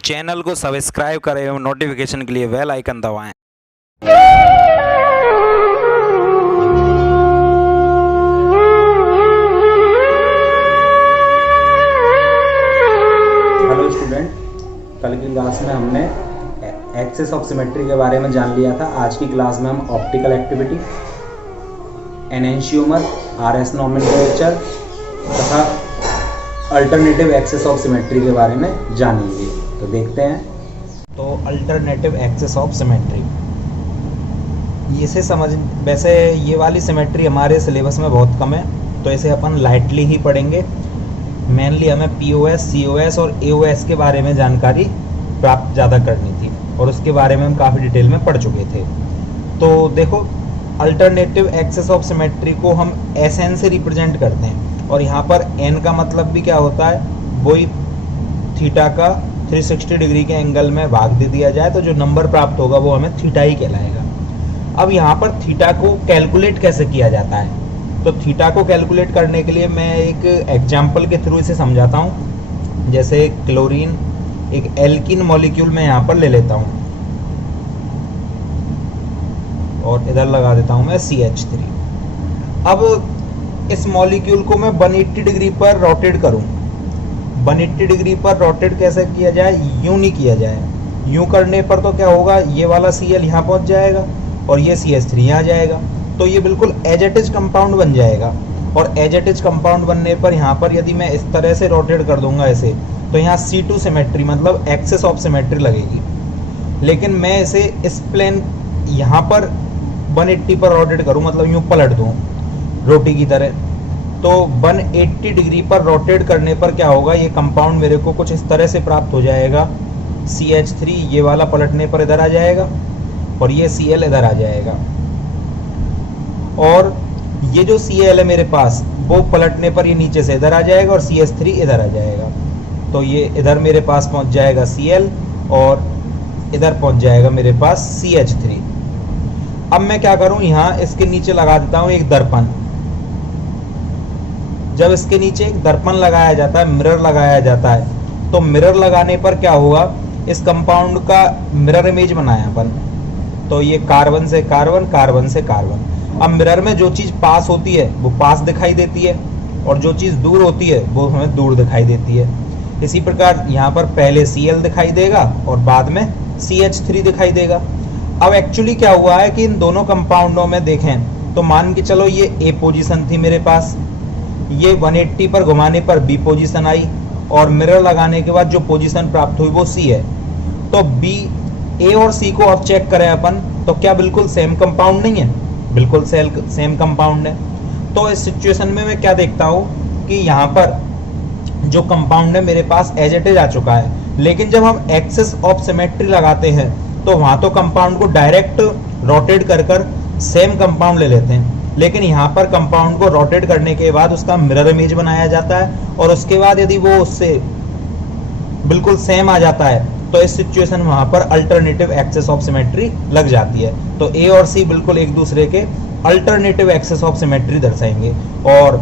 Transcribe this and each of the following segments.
Channel को subscribe करें एवं नोटिफिकेशन के लिए बेल आइकन दबाएं। हेलो स्टूडेंट, कल की क्लास में हमने एक्सेस ऑफ सिमेट्री के बारे में जान लिया था। आज की क्लास में हम optical activity, enantiomer, RS nomenclature तथा अल्टरनेटिव एक्सेस ऑफ सिमेट्री के बारे में जानेंगे। तो देखते हैं। तो अल्टरनेटिव एक्सेस ऑफ सिमेट्री, इसे समझ, वैसे ये वाली सिमेट्री हमारे सिलेबस में बहुत कम है, तो इसे अपन लाइटली ही पढ़ेंगे। मेनली हमें पीओएस, सीओएस और एओएस के बारे में जानकारी प्राप्त ज़्यादा करनी थी और उसके बारे में हम काफ़ी डिटेल में पढ़ चुके थे। तो देखो, अल्टरनेटिव एक्सेस ऑफ सिमेट्री को हम एसएन से रिप्रेजेंट करते हैं और यहाँ पर एन का मतलब भी क्या होता है, वही थीटा का 360 डिग्री के एंगल में भाग दे दिया जाए तो जो नंबर प्राप्त होगा वो हमें थीटा ही कहलाएगा। अब यहाँ पर थीटा को कैलकुलेट कैसे किया जाता है, तो थीटा को कैलकुलेट करने के लिए मैं एक एग्जाम्पल के थ्रू इसे समझाता हूँ। जैसे क्लोरीन, एक एल्किन मॉलिक्यूल मैं यहाँ पर ले लेता हूँ और इधर लगा देता हूँ मैं CH3। अब इस मॉलिक्यूल को मैं 180 डिग्री पर रोटेट करूँ। 180 डिग्री पर रोटेट कैसे किया जाए, यूं नहीं किया जाए। यूं करने पर तो क्या होगा, ये वाला Cl यहाँ पहुँच जाएगा और ये CH3 यहाँ जाएगा, तो ये बिल्कुल एज इट इज कंपाउंड बन जाएगा। और एज इट इज कंपाउंड बनने पर यहाँ पर यदि मैं इस तरह से रोटेट कर दूंगा इसे, तो यहाँ C2 सिमेट्री मतलब एक्सेस ऑफ सिमेट्री लगेगी। लेकिन मैं इसे इस प्लेन यहाँ पर 180 पर रोटेट करूँ, मतलब यूँ पलट दूँ रोटी की तरह, तो 180 डिग्री पर रोटेट करने पर क्या होगा, ये कंपाउंड मेरे को कुछ इस तरह से प्राप्त हो जाएगा। CH3 ये वाला पलटने पर इधर आ जाएगा और ये Cl इधर आ जाएगा, और ये जो Cl है मेरे पास वो पलटने पर ये नीचे से इधर आ जाएगा और CH3 इधर आ जाएगा। तो ये इधर मेरे पास पहुंच जाएगा Cl और इधर पहुंच जाएगा मेरे पास CH3। अब मैं क्या करूं, यहाँ इसके नीचे लगा देता हूं एक दर्पण। जब इसके नीचे एक दर्पण लगाया जाता है, मिरर लगाया जाता है, तो मिरर लगाने पर क्या होगा, इस कंपाउंड का मिरर इमेज बनाया अपन। तो ये कार्बन से कार्बन, कार्बन से कार्बन। अब मिरर में जो चीज पास होती है वो पास दिखाई देती है और जो चीज दूर होती है वो हमें दूर दिखाई देती है। इसी प्रकार यहाँ पर पहले Cl दिखाई देगा और बाद में CH3 दिखाई देगा। अब एक्चुअली क्या हुआ है कि इन दोनों कंपाउंडों में देखें तो मान के चलो ये A पोजीशन थी मेरे पास, ये 180 पर घुमाने पर B पोजीशन आई और मिरर लगाने के बाद जो पोजीशन प्राप्त हुई वो C है। तो B, A और C को अब चेक करें अपन, तो क्या बिल्कुल सेम कंपाउंड नहीं है? बिल्कुल सेम कंपाउंड है। तो इस सिचुएशन में मैं क्या देखता हूँ कि यहाँ पर जो कंपाउंड है मेरे पास एज इट इज आ चुका है, लेकिन जब हम एक्सेस ऑफ सिमेट्री लगाते हैं तो वहाँ तो कंपाउंड को डायरेक्ट रोटेट कर सेम कंपाउंड ले लेते हैं, लेकिन यहाँ पर कंपाउंड को रोटेट करने के बाद उसका मिरर इमेज बनाया जाता है और उसके बाद यदि वो उससे बिल्कुल सेम आ जाता है तो इस सिचुएशन वहां पर अल्टरनेटिव एक्सेस ऑफ सिमेट्री लग जाती है। तो A और C बिल्कुल एक दूसरे के अल्टरनेटिव एक्सेस ऑफ सिमेट्री दर्शाएंगे। और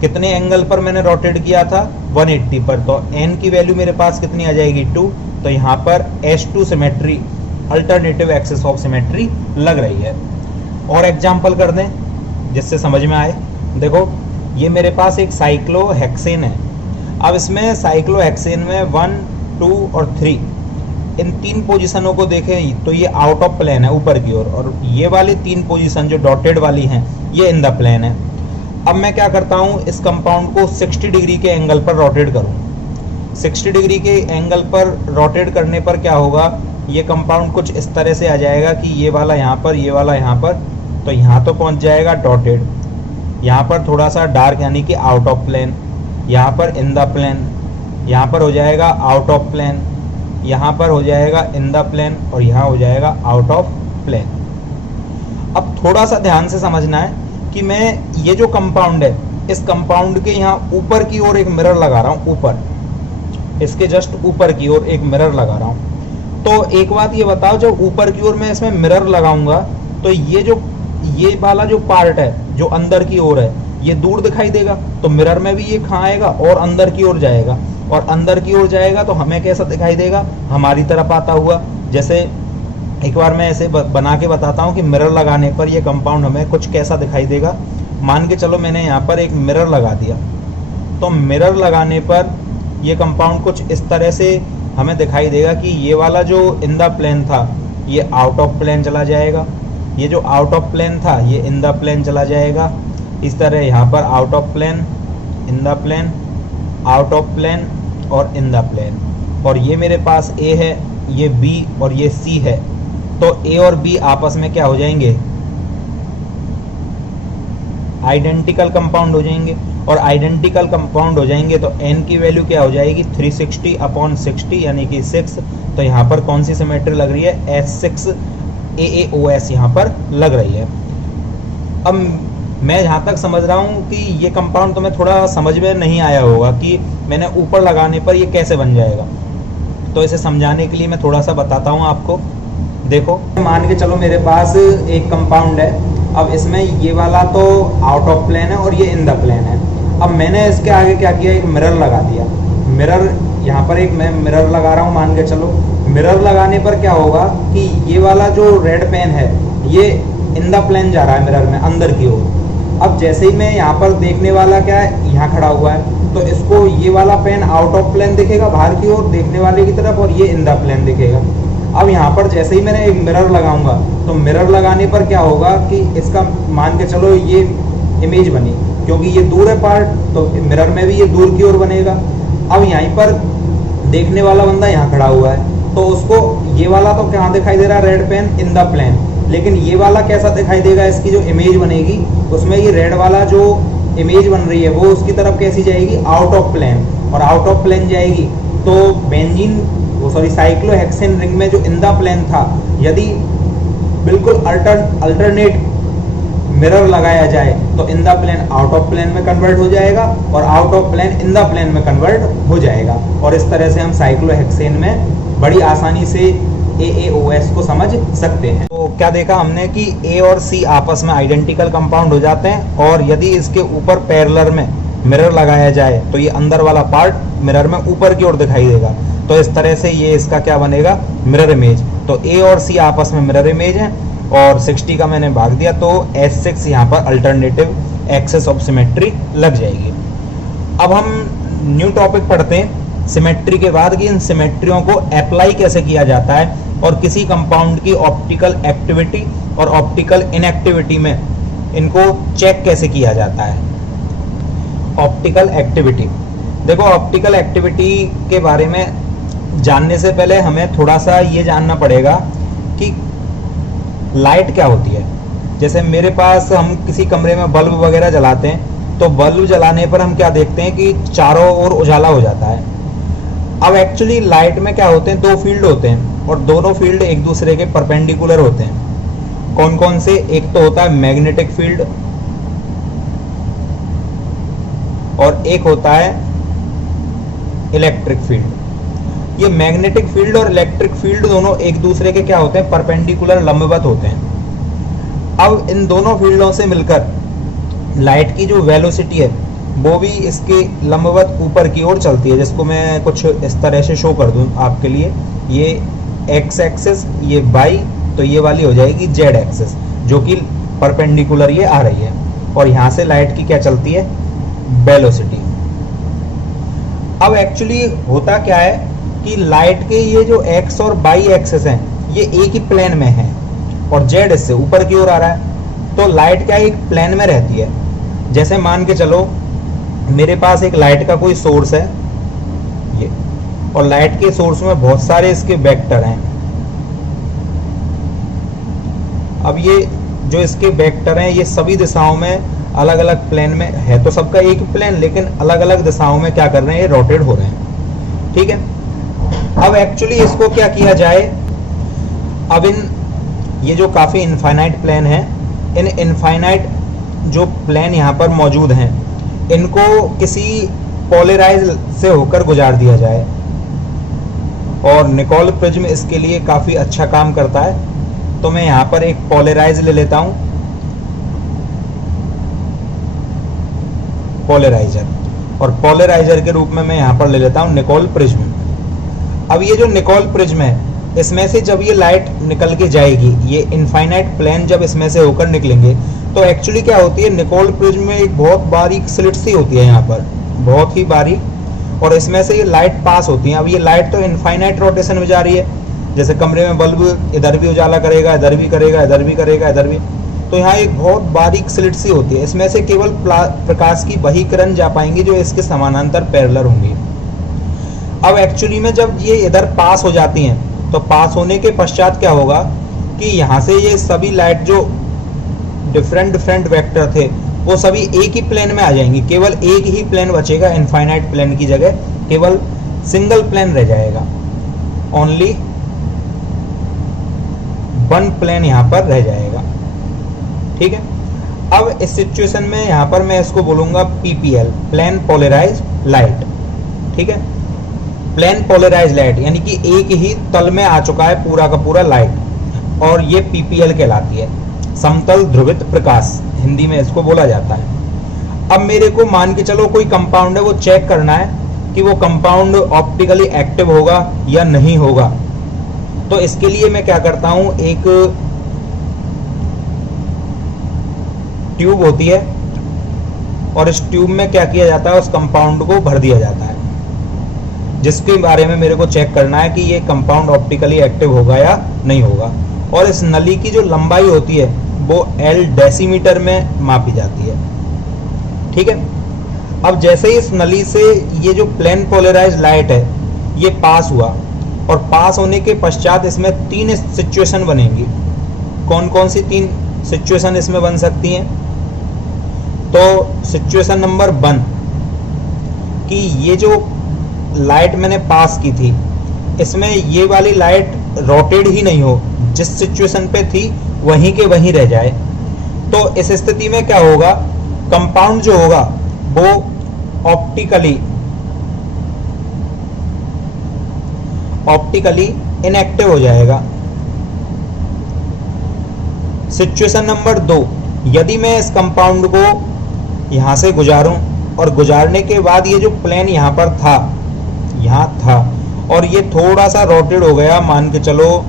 कितने एंगल पर मैंने रोटेट किया था, 180 पर, तो n की वैल्यू मेरे पास कितनी आ जाएगी, 2। तो यहाँ पर H2 symmetry, alternative axes of symmetry लग रही है। और एग्जाम्पल कर दें जिससे समझ में आए। देखो, ये मेरे पास एक साइक्लोहेक्सेन है। अब इसमें साइक्लोहेक्सेन में 1, 2 और 3, इन 3 पोजीशनों को देखें तो ये आउट ऑफ प्लेन है ऊपर की ओर, और ये वाली 3 पोजीशन जो डॉटेड वाली हैं ये इन द प्लेन है। अब मैं क्या करता हूँ, इस कंपाउंड को 60 डिग्री के एंगल पर रोटेट करूँ। 60 डिग्री के एंगल पर रोटेट करने पर क्या होगा, ये कंपाउंड कुछ इस तरह से आ जाएगा कि ये वाला यहाँ पर, ये वाला यहाँ पर, तो यहाँ तो पहुँच जाएगा डॉटेड, यहाँ पर थोड़ा सा डार्क यानी कि आउट ऑफ प्लेन, यहाँ पर इन द प्लेन, यहाँ पर हो जाएगा आउट ऑफ प्लेन, यहाँ पर हो जाएगा इन द प्लेन और यहाँ हो जाएगा आउट ऑफ प्लेन। अब थोड़ा सा ध्यान से समझना है कि मैं ये जो कंपाउंड है, इस कंपाउंड के यहाँ ऊपर की ओर एक मिरर लगा रहा हूँ, ऊपर, इसके जस्ट ऊपर की ओर एक मिरर लगा रहा हूँ। तो एक बात ये बताओ, जब ऊपर की ओर मैं इसमें मिरर लगाऊंगा तो ये वाला जो पार्ट है जो अंदर की ओर है ये दूर दिखाई देगा, तो मिरर में भी ये कहाँ आएगा और अंदर की ओर जाएगा। और अंदर की ओर जाएगा तो हमें कैसा दिखाई देगा, हमारी तरफ आता हुआ। जैसे एक बार मैं ऐसे बना के बताता हूँ कि मिरर लगाने पर ये कंपाउंड हमें कुछ कैसा दिखाई देगा। मान के चलो मैंने यहाँ पर एक मिरर लगा दिया, तो मिरर लगाने पर ये कंपाउंड कुछ इस तरह से हमें दिखाई देगा कि ये वाला जो इन द प्लेन था ये आउट ऑफ प्लेन चला जाएगा, ये जो आउट ऑफ प्लेन था ये इन द प्लेन चला जाएगा। इस तरह यहाँ पर out of plane, in the plane, out of plane और इन द प्लेन। और ये मेरे पास ए है, ये बी और ये सी है, तो ए और बी आपस में क्या हो जाएंगे, आइडेंटिकल कंपाउंड हो जाएंगे। और आइडेंटिकल कंपाउंड हो जाएंगे तो n की वैल्यू क्या हो जाएगी, 360/60 यानी कि 6। तो यहाँ पर कौन सी सिमेट्री लग रही है, S6 AAOS यहाँ पर लग रही है। अब मैं जहाँ तक समझ रहा हूँ कि ये कंपाउंड तुम्हें थोड़ा समझ में नहीं आया होगा कि मैंने ऊपर लगाने पर ये कैसे बन जाएगा, तो इसे समझाने के लिए मैं थोड़ा सा बताता हूँ आपको। देखो मान के चलो मेरे पास एक कंपाउंड है, अब इसमें ये वाला तो आउट ऑफ प्लेन है और ये इन द प्लेन है। अब मैंने इसके आगे क्या किया, एक मिरर लगा दिया। मिरर यहाँ पर एक मैं मिरर लगा रहा हूँ, मान के चलो। मिरर लगाने पर क्या होगा कि ये वाला जो रेड पेन है ये इन द प्लेन जा रहा है मिरर में अंदर की ओर। अब जैसे ही मैं यहाँ पर देखने वाला क्या है, यहाँ खड़ा हुआ है, तो इसको ये वाला पेन आउट ऑफ प्लेन दिखेगा बाहर की ओर देखने वाले की तरफ, और ये इन द प्लेन दिखेगा। अब यहाँ पर जैसे ही मैंने एक मिरर लगाऊंगा तो मिरर लगाने पर क्या होगा कि इसका मान के चलो ये इमेज बनी, क्योंकि ये दूर है पार्ट तो मिरर में भी ये दूर की ओर बनेगा। अब यहीं पर देखने वाला बंदा यहाँ खड़ा हुआ है, तो उसको ये वाला तो कहाँ दिखाई दे रहा है, red pen in the plane, लेकिन ये वाला कैसा दिखाई देगा, इसकी जो इमेज बनेगी उसमें ये रेड वाला जो इमेज बन रही है वो उसकी तरफ कैसी जाएगी, आउट ऑफ प्लेन। और आउट ऑफ प्लेन जाएगी तो बेंजीन साइक्लोहेक्सेन रिंग में जो इन द प्लेन था, यदि बिल्कुल अल्टरनेट मिरर लगाया जाए तो in the plane out of plane में कन्वर्ट हो जाएगा और out of plane in the plane में कन्वर्ट हो जाएगा। और इस तरह से हम साइक्लोहेक्सेन में बड़ी आसानी से AAOS को समझ सकते हैं। तो क्या देखा हमने कि A और C आपस में आइडेंटिकल कंपाउंड हो जाते हैं, और यदि इसके ऊपर पैरेलल में मिरर लगाया जाए तो ये अंदर वाला पार्ट मिरर में ऊपर की ओर दिखाई देगा। तो इस तरह से ये इसका क्या बनेगा, मिरर इमेज। तो A और C आपस में मिरर इमेज है, और 60 का मैंने भाग दिया तो S6 यहाँ पर अल्टरनेटिव एक्सेस ऑफ सिमेट्री लग जाएगी। अब हम न्यू टॉपिक पढ़ते हैं सिमेट्री के बाद कि इन सिमेट्रियों को अप्लाई कैसे किया जाता है और किसी कंपाउंड की ऑप्टिकल एक्टिविटी और ऑप्टिकल इनएक्टिविटी में इनको चेक कैसे किया जाता है। ऑप्टिकल एक्टिविटी, देखो ऑप्टिकल एक्टिविटी के बारे में जानने से पहले हमें थोड़ा सा ये जानना पड़ेगा कि लाइट क्या होती है। जैसे मेरे पास हम किसी कमरे में बल्ब वगैरह जलाते हैं, तो बल्ब जलाने पर हम क्या देखते हैं कि चारों ओर उजाला हो जाता है। अब एक्चुअली लाइट में क्या होते हैं, दो फील्ड होते हैं और दोनों फील्ड एक दूसरे के परपेंडिकुलर होते हैं। कौन कौन से, एक तो होता है मैग्नेटिक फील्ड और एक होता है इलेक्ट्रिक फील्ड। ये मैग्नेटिक फील्ड और इलेक्ट्रिक फील्ड दोनों एक दूसरे के क्या होते हैं, परपेंडिकुलर, लंबवत होते हैं। अब इन दोनों फील्डों से मिलकर लाइट की जो वेलोसिटी है वो भी इसके लंबवत ऊपर की ओर चलती है, जिसको मैं कुछ इस तरह से शो कर दूं आपके लिए। ये एक्स एक्सिस, ये वाई, तो ये वाली हो जाएगी जेड एक्सिस, जो कि परपेंडिकुलर ये आ रही है। और यहाँ से लाइट की क्या चलती है, वेलोसिटी। अब एक्चुअली होता क्या है कि लाइट के ये जो एक्स और वाई एक्सिस हैं ये एक ही प्लेन में है और जेड इससे ऊपर की ओर आ रहा है, तो लाइट क्या एक प्लेन में रहती है। जैसे मान के चलो मेरे पास एक लाइट का कोई सोर्स है ये, और लाइट के सोर्स में बहुत सारे इसके वेक्टर हैं। अब ये जो इसके वेक्टर हैं ये सभी दिशाओं में अलग अलग प्लेन में है, तो सबका एक ही प्लेन, लेकिन अलग अलग दिशाओं में क्या कर रहे हैं, ये रोटेट हो रहे हैं। ठीक है, अब एक्चुअली इसको क्या किया जाए, अब ये जो काफ़ी इनफाइनाइट प्लेन है, इन इनफाइनाइट जो प्लेन यहाँ पर मौजूद हैं इनको किसी पोलराइज से होकर गुजार दिया जाए, और निकोल प्रिज्म इसके लिए काफ़ी अच्छा काम करता है। तो मैं यहाँ पर एक पोलराइज ले लेता हूँ, पोलराइजर। और पोलराइजर के रूप में मैं यहाँ पर ले लेता हूँ निकोल प्रिज्म। अब ये जो निकोल प्रिज्म है, इसमें से जब ये लाइट निकल के जाएगी, ये इनफाइनाइट प्लेन जब इसमें से होकर निकलेंगे, तो एक्चुअली क्या होती है, निकोल प्रिज्म में एक बहुत बारीक स्लिट सी होती है यहाँ पर, बहुत ही बारीक, और इसमें से ये लाइट पास होती है। अब ये लाइट तो इनफाइनाइट रोटेशन में जा रही है, जैसे कमरे में बल्ब इधर भी उजाला करेगा, इधर भी करेगा, इधर भी करेगा, इधर भी, तो यहाँ एक बहुत बारीक स्लिट सी होती है। इसमें से केवल प्रकाश की वही किरण जा पाएंगी जो इसके समानांतर पैरेलल होंगी। अब एक्चुअली में जब ये इधर पास हो जाती हैं, तो पास होने के पश्चात क्या होगा कि यहाँ से ये सभी लाइट जो डिफरेंट वेक्टर थे, वो सभी एक ही प्लेन में आ जाएंगी। केवल एक ही प्लेन बचेगा, इनफाइनाइट प्लेन की जगह केवल सिंगल प्लेन रह जाएगा, ओनली वन प्लेन यहाँ पर रह जाएगा। ठीक है, अब इस सिचुएशन में यहाँ पर मैं इसको बोलूंगा पीपीएल, प्लेन पोलराइज लाइट। ठीक है, प्लेन पोलराइज लाइट यानी कि एक ही तल में आ चुका है पूरा का पूरा लाइट, और ये पीपीएल कहलाती है, समतल ध्रुवित प्रकाश हिंदी में इसको बोला जाता है। अब मेरे को मान के चलो कोई कंपाउंड है, वो चेक करना है कि वो कंपाउंड ऑप्टिकली एक्टिव होगा या नहीं होगा। तो इसके लिए मैं क्या करता हूं, एक ट्यूब होती है, और इस ट्यूब में क्या किया जाता है, उस कंपाउंड को भर दिया जाता है, जिसके बारे में मेरे को चेक करना है कि ये कंपाउंड ऑप्टिकली एक्टिव होगा या नहीं होगा। और इस नली की जो लंबाई होती है वो L डेसीमीटर में मापी जाती है। ठीक है, अब जैसे ही इस नली से ये जो प्लेन पोलराइज लाइट है ये पास हुआ, और पास होने के पश्चात इसमें तीन सिचुएशन बनेंगी। कौन कौन सी तीन सिचुएशन इसमें बन सकती हैं? तो सिचुएशन नंबर 1 कि ये जो लाइट मैंने पास की थी, इसमें ये वाली लाइट रोटेट ही नहीं हो, जिस सिचुएशन पे थी वहीं के वहीं रह जाए। तो इस स्थिति में क्या होगा, कंपाउंड जो होगा वो ऑप्टिकली इनएक्टिव हो जाएगा। सिचुएशन नंबर 2, यदि मैं इस कंपाउंड को यहां से गुजारूं, और गुजारने के बाद ये जो प्लेन यहां पर था, यहां था, और ये थोड़ा सा रोटेट हो गया, मान के चलो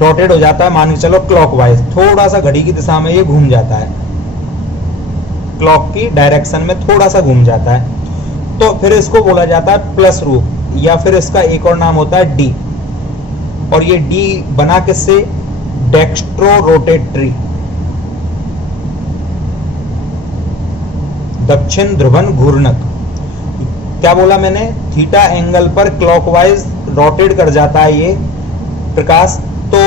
रोटेट हो जाता है, मान के चलो क्लॉकवाइज, थोड़ा सा घड़ी की दिशा में ये घूम जाता है, क्लॉक की डायरेक्शन में थोड़ा सा घूम जाता है, तो फिर इसको बोला जाता है प्लस रूप, या फिर इसका एक और नाम होता है डी। और ये डी बना किससे, डेक्स्ट्रो रोटेटरी, दक्षिण ध्रुवन घूर्णक। क्या बोला मैंने, थीटा एंगल पर क्लॉकवाइज रोटेट कर जाता है ये प्रकाश। तो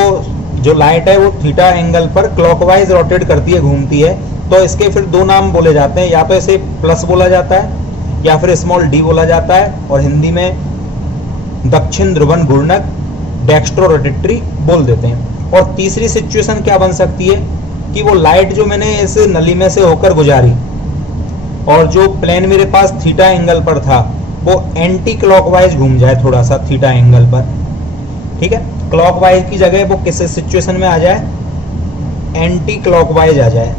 जो लाइट है वो थीटा एंगल पर क्लॉकवाइज रोटेट करती है, घूमती है। तो इसके फिर दो नाम बोले जाते हैं, या तो इसे प्लस बोला जाता है या फिर स्मॉल डी बोला जाता है, और हिंदी में दक्षिण ध्रुवन घूर्णक, डेक्स्ट्रो रोटेटरी बोल देते हैं। और तीसरी सिचुएशन क्या बन सकती है कि वो लाइट जो मैंने इस नली में से होकर गुजारी, और जो प्लेन मेरे पास थीटा एंगल पर था वो एंटी क्लॉकवाइज घूम जाए थोड़ा सा थीटा एंगल पर। ठीक है, क्लॉकवाइज की जगह वो किस सिचुएशन में आ जाए, एंटी क्लॉकवाइज आ जाए,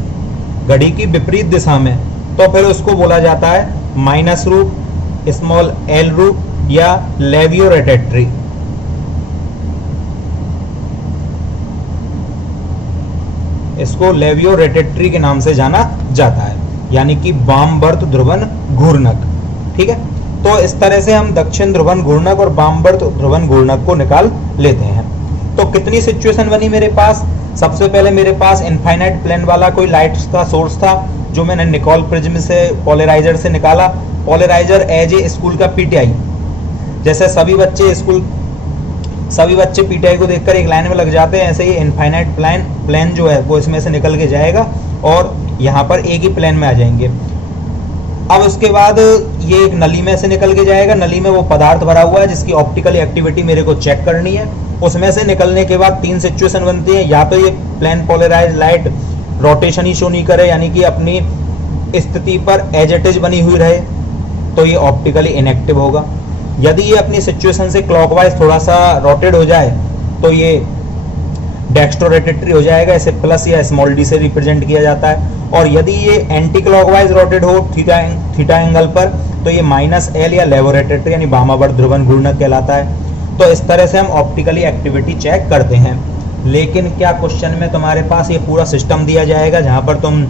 घड़ी की विपरीत दिशा में। तो फिर उसको बोला जाता है माइनस रूप, स्मॉल एल रूप, या लेवियो रोटेटरी। इसको लेवियो रोटेटरी के नाम से जाना जाता है, यानी कि वामवर्त ध्रुवन घूर्णक। ठीक है, तो इस तरह से हम दक्षिण ध्रुवन घूर्णक और वामवर्त ध्रुवन घूर्णक को निकाल लेते हैं। तो कितनी सिचुएशन बनी मेरे पास, सबसे पहले मेरे पास इनफाइनाइट प्लेन वाला कोई लाइट का सोर्स था, जो मैंने निकोल प्रिज्म से पोलराइजर से निकाला। पोलराइजर एज ए स्कूल का पीटीआई, जैसे सभी बच्चे पीटीआई को देखकर एक लाइन में लग जाते हैं, ऐसे ही इनफाइनाइट प्लेन जो है वो इसमें से निकल के जाएगा और यहाँ पर एक ही प्लेन में आ जाएंगे। अब उसके बाद ये एक नली में से निकल के जाएगा, नली में वो पदार्थ भरा हुआ है जिसकी ऑप्टिकल एक्टिविटी मेरे को चेक करनी है। उसमें से निकलने के बाद तीन सिचुएशन बनती है, या तो ये प्लेन पोलराइज लाइट रोटेशन ही शो नहीं करे, यानी कि अपनी स्थिति पर एज इट इज बनी हुई रहे, तो ये ऑप्टिकली इनएक्टिव होगा। यदि ये अपनी सिचुएशन से क्लॉकवाइज थोड़ा सा रोटेट हो जाए तो ये डेक्स्ट्रोरोटेटरी हो जाएगा, इसे प्लस या स्मॉल डी से रिप्रेजेंट किया जाता है। और यदि ये एंटी क्लॉकवाइज रोटेट हो थीटा एंगल पर तो ये माइनस एल या लेवोरोटेटरी यानी वामावर्त ध्रुवन घूर्णक कहलाता है। तो इस तरह से हम ऑप्टिकली एक्टिविटी चेक करते हैं। लेकिन क्या क्वेश्चन में तुम्हारे पास ये पूरा सिस्टम दिया जाएगा जहां पर तुम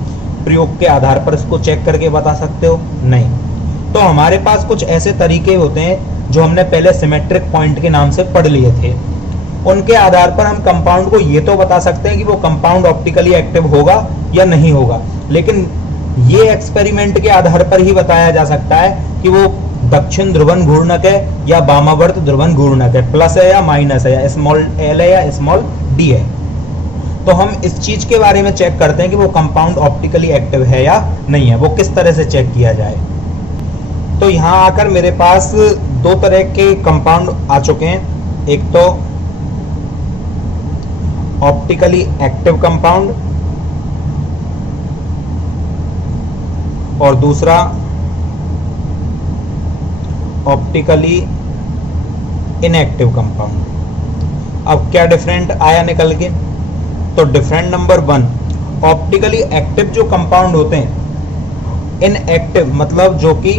प्रयोग के आधार पर इसको चेक करके बता सकते हो? नहीं। तो हमारे पास कुछ ऐसे तरीके होते हैं जो हमने पहले सिमेट्रिक पॉइंट के नाम से पढ़ लिए थे। उनके आधार पर हम कंपाउंड को ये तो बता सकते हैं कि वो कंपाउंड ऑप्टिकली एक्टिव होगा या नहीं होगा, लेकिन ये एक्सपेरिमेंट के आधार पर ही बताया जा सकता है कि वो दक्षिण ध्रुवन घूर्णक है या वामावर्त ध्रुवन घूर्णक है, प्लस है या माइनस है, या स्मॉल एल है या स्मॉल डी है। तो हम इस चीज के बारे में चेक करते हैं कि वो कंपाउंड ऑप्टिकली एक्टिव है या नहीं है। वो किस तरह से चेक किया जाए? तो यहाँ आकर मेरे पास दो तरह के कंपाउंड आ चुके हैं। एक तो ऑप्टिकली एक्टिव कंपाउंड और दूसरा ऑप्टिकली इनएक्टिव कंपाउंड। अब क्या डिफरेंट आया निकल के? तो डिफरेंट नंबर 1, ऑप्टिकली एक्टिव जो कंपाउंड होते हैं, इनएक्टिव मतलब जो कि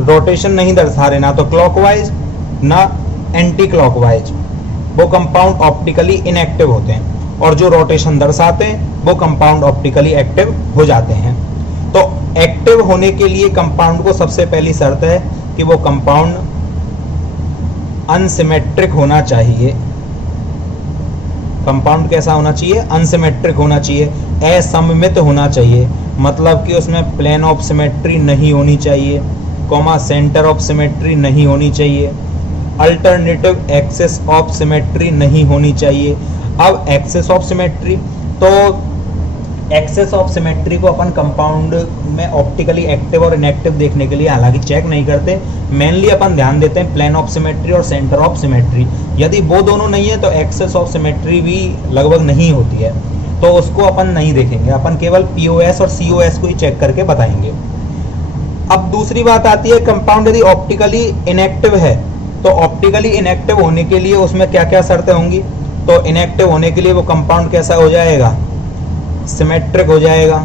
रोटेशन नहीं दर्शा रहे, ना तो क्लॉकवाइज ना एंटी क्लॉकवाइज, वो कंपाउंड ऑप्टिकली इनएक्टिव होते हैं। और जो रोटेशन दर्शाते हैं वो कंपाउंड ऑप्टिकली एक्टिव हो जाते हैं। तो एक्टिव होने के लिए कंपाउंड को सबसे पहली शर्त है कि वो कंपाउंड अनसिमेट्रिक होना चाहिए। कंपाउंड कैसा होना चाहिए? अनसिमेट्रिक होना चाहिए, असममित होना चाहिए, मतलब कि उसमें प्लेन ऑफ सिमेट्री नहीं होनी चाहिए, सेंटर ऑफ सिमेट्री नहीं होनी चाहिए, अल्टरनेटिव एक्सेस ऑफ सिमेट्री नहीं होनी चाहिए। अब एक्सेस ऑफ सिमेट्री, तो एक्सेस ऑफ सिमेट्री को अपन कंपाउंड में ऑप्टिकली एक्टिव और इनएक्टिव देखने के लिए हालांकि चेक नहीं करते, मेनली अपन ध्यान देते हैं प्लेन ऑफ सिमेट्री और सेंटर ऑफ सिमेट्री। यदि वो दोनों नहीं है तो एक्सेस ऑफ सिमेट्री भी लगभग नहीं होती है, तो उसको अपन नहीं देखेंगे, अपन केवल पीओएस और सीओएस को ही चेक करके बताएंगे। अब दूसरी बात आती है, कंपाउंड यदि ऑप्टिकली इनएक्टिव है तो ऑप्टिकली इनएक्टिव होने के लिए उसमें क्या क्या शर्तें होंगी? तो इनएक्टिव होने के लिए वो कंपाउंड कैसा हो जाएगा? सिमेट्रिक हो जाएगा।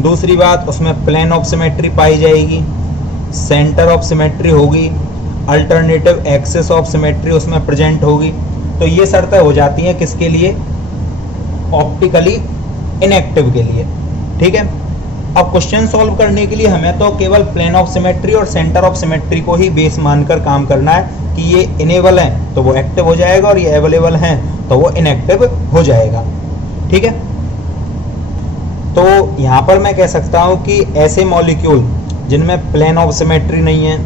दूसरी बात, उसमें प्लेन ऑफ सिमेट्री पाई जाएगी, सेंटर ऑफ सिमेट्री होगी, अल्टरनेटिव एक्सेस ऑफ सिमेट्री उसमें प्रेजेंट होगी। तो ये शर्तें हो जाती हैं किसके लिए? ऑप्टिकली इनएक्टिव के लिए। ठीक है। अब क्वेश्चन सॉल्व करने के लिए हमें तो केवल प्लेन ऑफ सिमेट्री और सेंटर ऑफ सिमेट्री को ही बेस मानकर काम करना है कि ये इनेबल है तो वो एक्टिव हो जाएगा और ये अवेलेबल है तो वो इनएक्टिव हो जाएगा। ठीक है। तो यहाँ पर मैं कह सकता हूँ कि ऐसे मॉलिक्यूल जिनमें प्लेन ऑफ सिमेट्री नहीं है,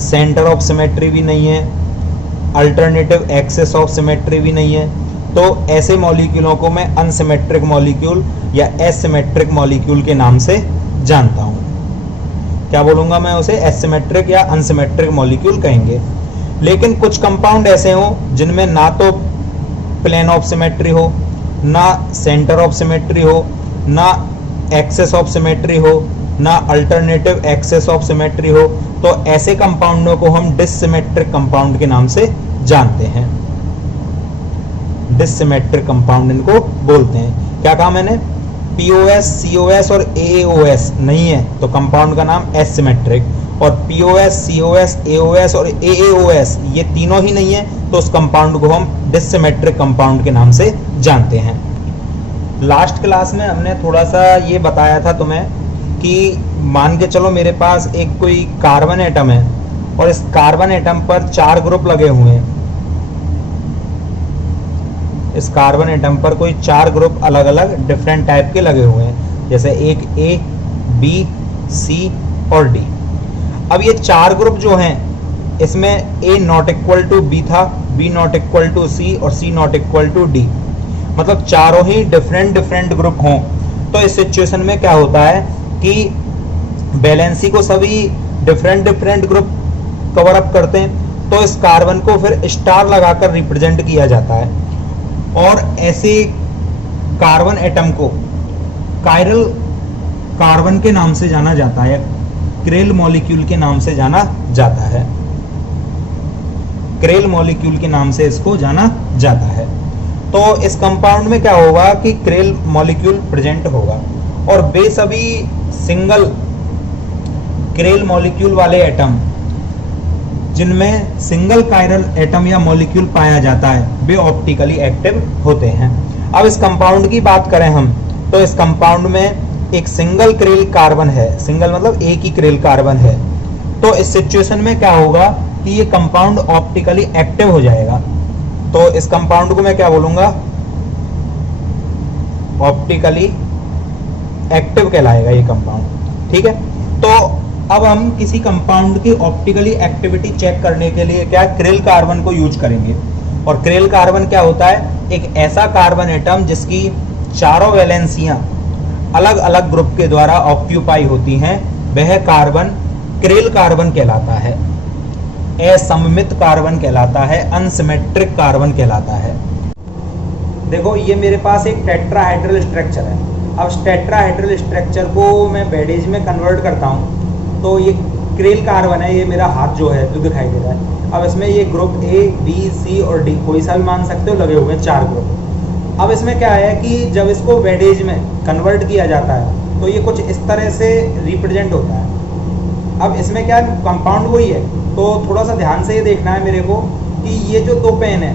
सेंटर ऑफ सिमेट्री भी नहीं है, अल्टरनेटिव एक्सेस ऑफ सिमेट्री भी नहीं है, तो ऐसे मॉलिक्यूलों को मैं अनसिमेट्रिक मॉलिक्यूल या एसिमेट्रिक मॉलिक्यूल के नाम से जानता हूँ। क्या बोलूँगा मैं उसे? एसिमेट्रिक या अनसिमेट्रिक मॉलिक्यूल कहेंगे। लेकिन कुछ कंपाउंड ऐसे हों जिनमें ना तो प्लेन ऑफ सिमेट्री हो, ना सेंटर ऑफ सिमेट्री हो, ना एक्सेस ऑफ सिमेट्री हो, ना अल्टरनेटिव एक्सेस ऑफ सिमेट्री हो, तो ऐसे कंपाउंडों को हम डिससिमेट्रिक कंपाउंड के नाम से जानते हैं। डिससिमेट्रिक कंपाउंड इनको बोलते हैं। क्या कहा मैंने? पीओएस, सीओएस और एओएस नहीं है तो कंपाउंड का नाम एसिमेट्रिक, और पीओएस, सीओएस, एओएस और एएओएस ये तीनों ही नहीं है तो उस कंपाउंड को हम डिससिमेट्रिक कंपाउंड के नाम से जानते हैं। लास्ट क्लास में हमने थोड़ा सा ये बताया था तुम्हें कि मान के चलो मेरे पास एक कोई कार्बन एटम है और इस कार्बन एटम पर 4 ग्रुप लगे हुए हैं। इस कार्बन एटम पर कोई 4 ग्रुप अलग अलग डिफरेंट टाइप के लगे हुए हैं, जैसे एक ए, बी, सी और डी। अब ये 4 ग्रुप जो हैं इसमें ए नॉट इक्वल टू बी था, बी नॉट इक्वल टू सी और सी नॉट इक्वल टू डी, मतलब चारों ही डिफरेंट ग्रुप हों। तो इस सिचुएशन में क्या होता है कि वैलेंसी को सभी डिफरेंट ग्रुप कवर अप करते हैं, तो इस कार्बन को फिर स्टार लगाकर रिप्रेजेंट किया जाता है और ऐसे कार्बन एटम को कायरल कार्बन के नाम से जाना जाता है, क्रेल मॉलिक्यूल के नाम से जाना जाता है। क्रेल मॉलिक्यूल के नाम से इसको जाना जाता है। तो इस कंपाउंड में क्या होगा कि क्रेल मॉलिक्यूल प्रेजेंट होगा और वे सभी सिंगल क्रेल मॉलिक्यूल वाले एटम जिनमें सिंगल कायरल एटम या मॉलिक्यूल पाया जाता है वे ऑप्टिकली एक्टिव होते हैं। अब इस कंपाउंड की बात करें हम तो इस कंपाउंड में एक सिंगल क्रेल कार्बन है, सिंगल मतलब एक ही क्रेल कार्बन है। तो इस सिचुएशन में क्या होगा कि ये कंपाउंड ऑप्टिकली एक्टिव हो जाएगा। तो इस कंपाउंड को मैं क्या बोलूंगा, ऑप्टिकली एक्टिव कहलाएगा ये कंपाउंड। ठीक है, तो अब हम किसी कंपाउंड की ऑप्टिकली एक्टिविटी चेक करने के लिए क्या क्रेल कार्बन को यूज करेंगे। और क्रेल कार्बन क्या होता है, एक ऐसा कार्बन एटम जिसकी चारों वैलेंसियां अलग अलग ग्रुप के द्वारा ऑक्यूपाई होती हैं, वह कार्बन क्रेल कार्बन कहलाता है, असममित कार्बन कहलाता है, अनसिमेट्रिक कार्बन कहलाता है। देखो ये मेरे पास एक टेट्राहेड्रल स्ट्रक्चर है। अब टेट्राहेड्रल स्ट्रक्चर को मैं वेडेज में कन्वर्ट करता हूँ तो ये क्रेल कार्बन है, ये मेरा हाथ जो है जो दिखाई दे रहा है। अब इसमें ये ग्रुप ए बी सी और डी कोई सा भी मान सकते हो, लगे हुए हैं 4 ग्रुप। अब इसमें क्या है कि जब इसको वेडेज में कन्वर्ट किया जाता है तो ये कुछ इस तरह से रिप्रेजेंट होता है। अब इसमें क्या कंपाउंड वही है, तो थोड़ा सा ध्यान से ये देखना है मेरे को कि ये जो 2 पेन है,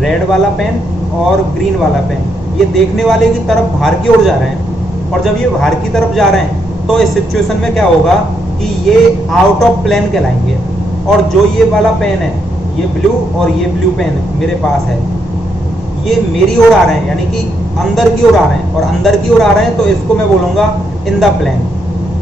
रेड वाला पेन और ग्रीन वाला पेन, ये देखने वाले की तरफ बाहर की ओर जा रहे हैं। और जब ये बाहर की तरफ जा रहे हैं तो इस सिचुएशन में क्या होगा कि ये आउट ऑफ प्लेन कहलाएंगे। और जो ये वाला पेन है, ये ब्लू और ये ब्लू पेन मेरे पास है, ये मेरी ओर आ रहे हैं, यानी कि अंदर की ओर आ रहे हैं। और अंदर की ओर आ रहे हैं तो इसको मैं बोलूँगा इन द प्लेन।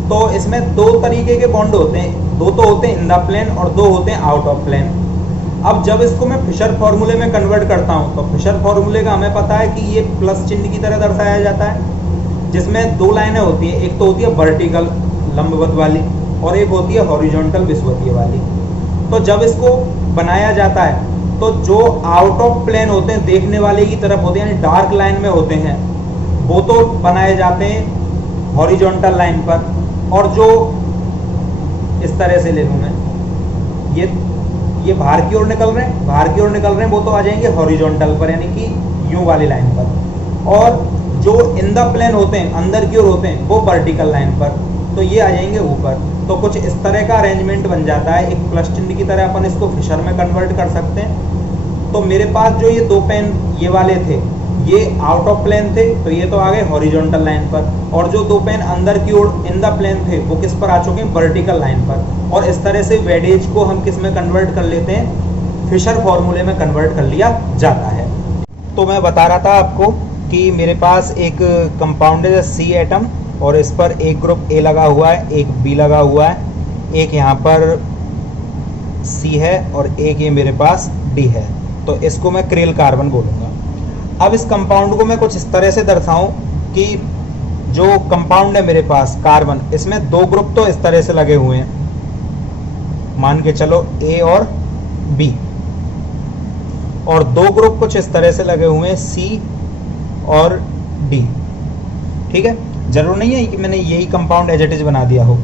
तो इसमें 2 तरीके के बॉन्ड होते हैं, 2 तो होते हैं इन द प्लेन और 2 होते हैं आउट ऑफ प्लेन। अब जब इसको मैं फिशर फॉर्मूले में कन्वर्ट करता हूँ तो फिशर फॉर्मूले का हमें पता है कि ये प्लस चिन्ह की तरह दर्शाया जाता है, जिसमें 2 लाइनें होती हैं, एक तो होती है वर्टिकल लंबवत वाली और एक होती है हॉरिजॉन्टल विषुवतीय वाली। तो जब इसको बनाया जाता है तो जो आउट ऑफ प्लेन होते हैं, देखने वाले की तरफ होते हैं, यानी डार्क लाइन में होते हैं, वो तो बनाए जाते हैं हॉरिजॉन्टल लाइन पर। और जो इस तरह से ले लूँ मैं, ये बाहर की ओर निकल रहे हैं, बाहर की ओर निकल रहे हैं, वो तो आ जाएंगे हॉरिजॉन्टल पर, यानी कि यूं वाली लाइन पर। और जो इन द प्लेन होते हैं, अंदर की ओर होते हैं, वो वर्टिकल लाइन पर, तो ये आ जाएंगे ऊपर। तो कुछ इस तरह का अरेंजमेंट बन जाता है, एक प्लस चिन्ह की तरह अपन इसको फिशर में कन्वर्ट कर सकते हैं। तो मेरे पास जो ये 2 पेन ये वाले थे, ये आउट ऑफ प्लेन थे, तो ये तो आ गए हॉरिजॉन्टल लाइन पर। और जो 2 पेन अंदर की ओर इन द प्लेन थे, वो किस पर आ चुके हैं, वर्टिकल लाइन पर। और इस तरह से वेडेज को हम किस में कन्वर्ट कर लेते हैं, फिशर फॉर्मूले में कन्वर्ट कर लिया जाता है। तो मैं बता रहा था आपको कि मेरे पास एक कंपाउंड है सी एटम और इस पर एक ग्रुप ए लगा हुआ है, एक बी लगा हुआ है, एक यहाँ पर सी है और एक ये मेरे पास डी है। तो इसको मैं क्रेल कार्बन बोलूँगा। अब इस कंपाउंड को मैं कुछ इस तरह से दर्शाऊं कि जो कंपाउंड है मेरे पास कार्बन, इसमें 2 ग्रुप तो इस तरह से लगे हुए हैं, मान के चलो ए और बी, और 2 ग्रुप कुछ इस तरह से लगे हुए हैं सी और डी। ठीक है, जरूर नहीं है कि मैंने यही कंपाउंड एज इट इज बना दिया हो।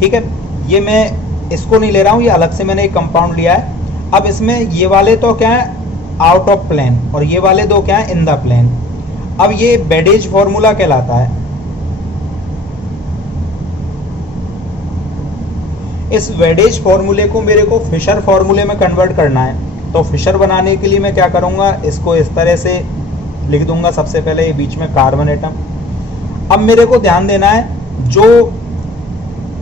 ठीक है, ये मैं इसको नहीं ले रहा हूँ, ये अलग से मैंने एक कंपाउंड लिया है। अब इसमें ये वाले तो क्या है, आउट ऑफ प्लेन, और ये वाले 2 क्या है, इन द प्लेन। अब ये वेडेज फॉर्मूला कहलाता है। इस वेडेज फॉर्मूले को मेरे को फिशर फॉर्मूले में कन्वर्ट करना है। तो फिशर बनाने के लिए मैं क्या करूंगा, इसको इस तरह से लिख दूंगा। सबसे पहले ये बीच में कार्बन एटम। अब मेरे को ध्यान देना है, जो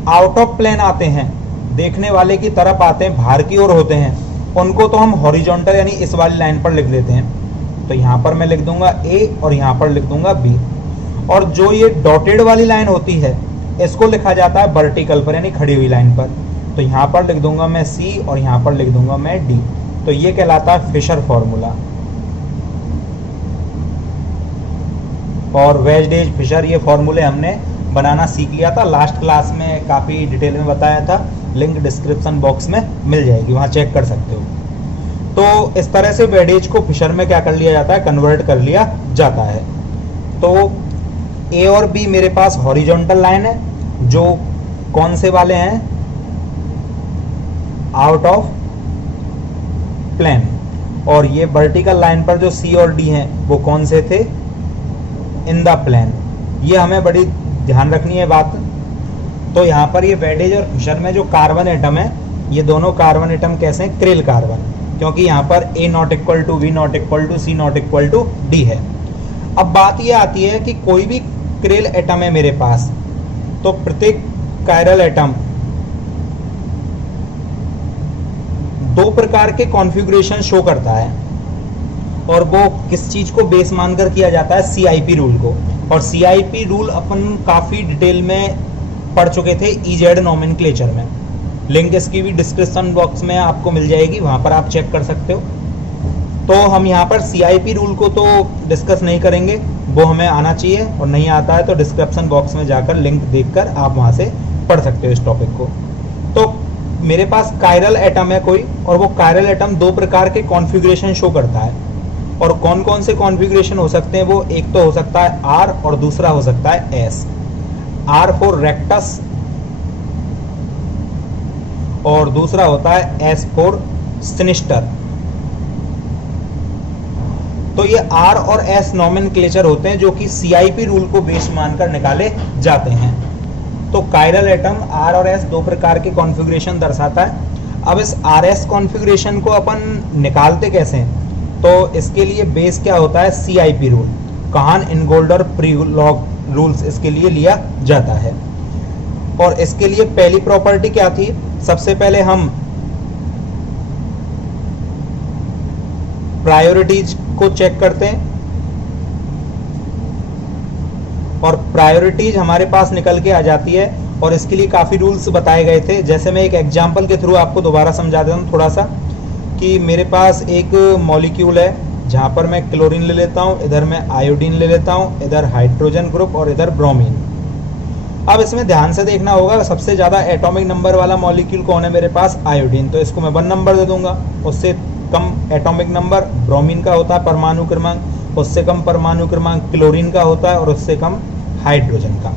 आउट ऑफ प्लेन आते हैं, देखने वाले की तरफ आते हैं, बाहर की ओर होते हैं, उनको तो हम हॉरिजॉन्टल यानी इस वाली लाइन पर लिख देते हैं। तो यहाँ पर मैं लिख दूंगा ए और यहाँ पर लिख दूंगा बी। और जो ये डॉटेड वाली लाइन होती है, इसको लिखा जाता है वर्टिकल पर, यानी खड़ी हुई लाइन पर। तो यहाँ पर लिख दूंगा मैं सी और यहाँ पर लिख दूंगा मैं डी। तो ये कहलाता है फिशर फॉर्मूला। और वेडेज फिशर ये फॉर्मूले हमने बनाना सीख लिया था, लास्ट क्लास में काफ़ी डिटेल में बताया था। लिंक डिस्क्रिप्शन बॉक्स में मिल जाएगी, वहाँ चेक कर सकते हो। तो इस तरह से वेडेज को फिशर में क्या कर लिया जाता है, कन्वर्ट कर लिया जाता है। तो ए और बी मेरे पास हॉरिजॉन्टल लाइन है, जो कौन से वाले हैं, आउट ऑफ प्लेन। और ये वर्टिकल लाइन पर जो सी और डी हैं वो कौन से थे, इन द प्लेन। ये हमें बड़ी ध्यान रखनी है बात। तो यहाँ पर ये वेडेज और फिशर में जो कार्बन एटम है, ये दोनों कार्बन एटम कैसे हैं, क्रिल कार्बन, क्योंकि यहाँ पर A not equal to V not equal to C not equal to D है। अब बात ये आती है कि कोई भी क्रिल एटम है मेरे पास, तो प्रत्येक कायरल एटम दो प्रकार के कॉन्फ़िगरेशन शो करता है, और वो किस चीज को बेस मानकर किया जाता है, CIP रूल को। और CIP रूल अपन काफी डिटेल में पढ़ चुके थे EZ नोमेनक्लेचर में। लिंक इसकी भी डिस्क्रिप्शन बॉक्स में आपको मिल जाएगी, वहां पर आप चेक कर सकते हो। तो हम यहाँ पर CIP रूल को तो डिस्कस नहीं करेंगे, वो हमें आना चाहिए, और नहीं आता है तो डिस्क्रिप्शन बॉक्स में जाकर लिंक देखकर आप वहां से पढ़ सकते हो इस टॉपिक को। तो मेरे पास कायरल एटम है कोई, और वो कायरल एटम दो प्रकार के कॉन्फ़िगरेशन शो करता है। और कौन कौन से कॉन्फ़िगरेशन हो सकते हैं वो, एक तो हो सकता है R और दूसरा हो सकता है S। R फॉर रेक्टस और दूसरा होता है S फॉर सिनिस्टर। तो ये R और S नोमेनक्लेचर होते हैं जो कि CIP रूल को बेस मानकर निकाले जाते हैं। तो कायरल एटम R और S दो प्रकार के कॉन्फ़िगरेशन दर्शाता है। अब इस RS कॉन्फ़िगरेशन को अपन निकालते कैसे हैं, तो इसके लिए बेस क्या होता है, CIP रूल, काहन इनगोल्ड और प्रीलॉग रूल्स इसके लिए लिया जाता है। और इसके लिए पहली प्रॉपर्टी क्या थी, सबसे पहले हम प्रायोरिटीज को चेक करते हैं, और प्रायोरिटीज हमारे पास निकल के आ जाती है। और इसके लिए काफ़ी रूल्स बताए गए थे, जैसे मैं एक एग्जांपल के थ्रू आपको दोबारा समझा देता हूँ थोड़ा सा, कि मेरे पास एक मॉलिक्यूल है जहाँ पर मैं क्लोरीन ले लेता हूँ, इधर मैं आयोडीन ले लेता हूँ, इधर हाइड्रोजन ग्रुप और इधर ब्रोमीन। अब इसमें ध्यान से देखना होगा, सबसे ज़्यादा एटॉमिक नंबर वाला मॉलिक्यूल कौन है मेरे पास, आयोडीन, तो इसको मैं 1 नंबर दे दूंगा। उससे कम एटॉमिक नंबर ब्रोमीन का होता है परमाणु क्रमांक, उससे कम परमाणु क्रमांक क्लोरीन का होता है, और उससे कम हाइड्रोजन का।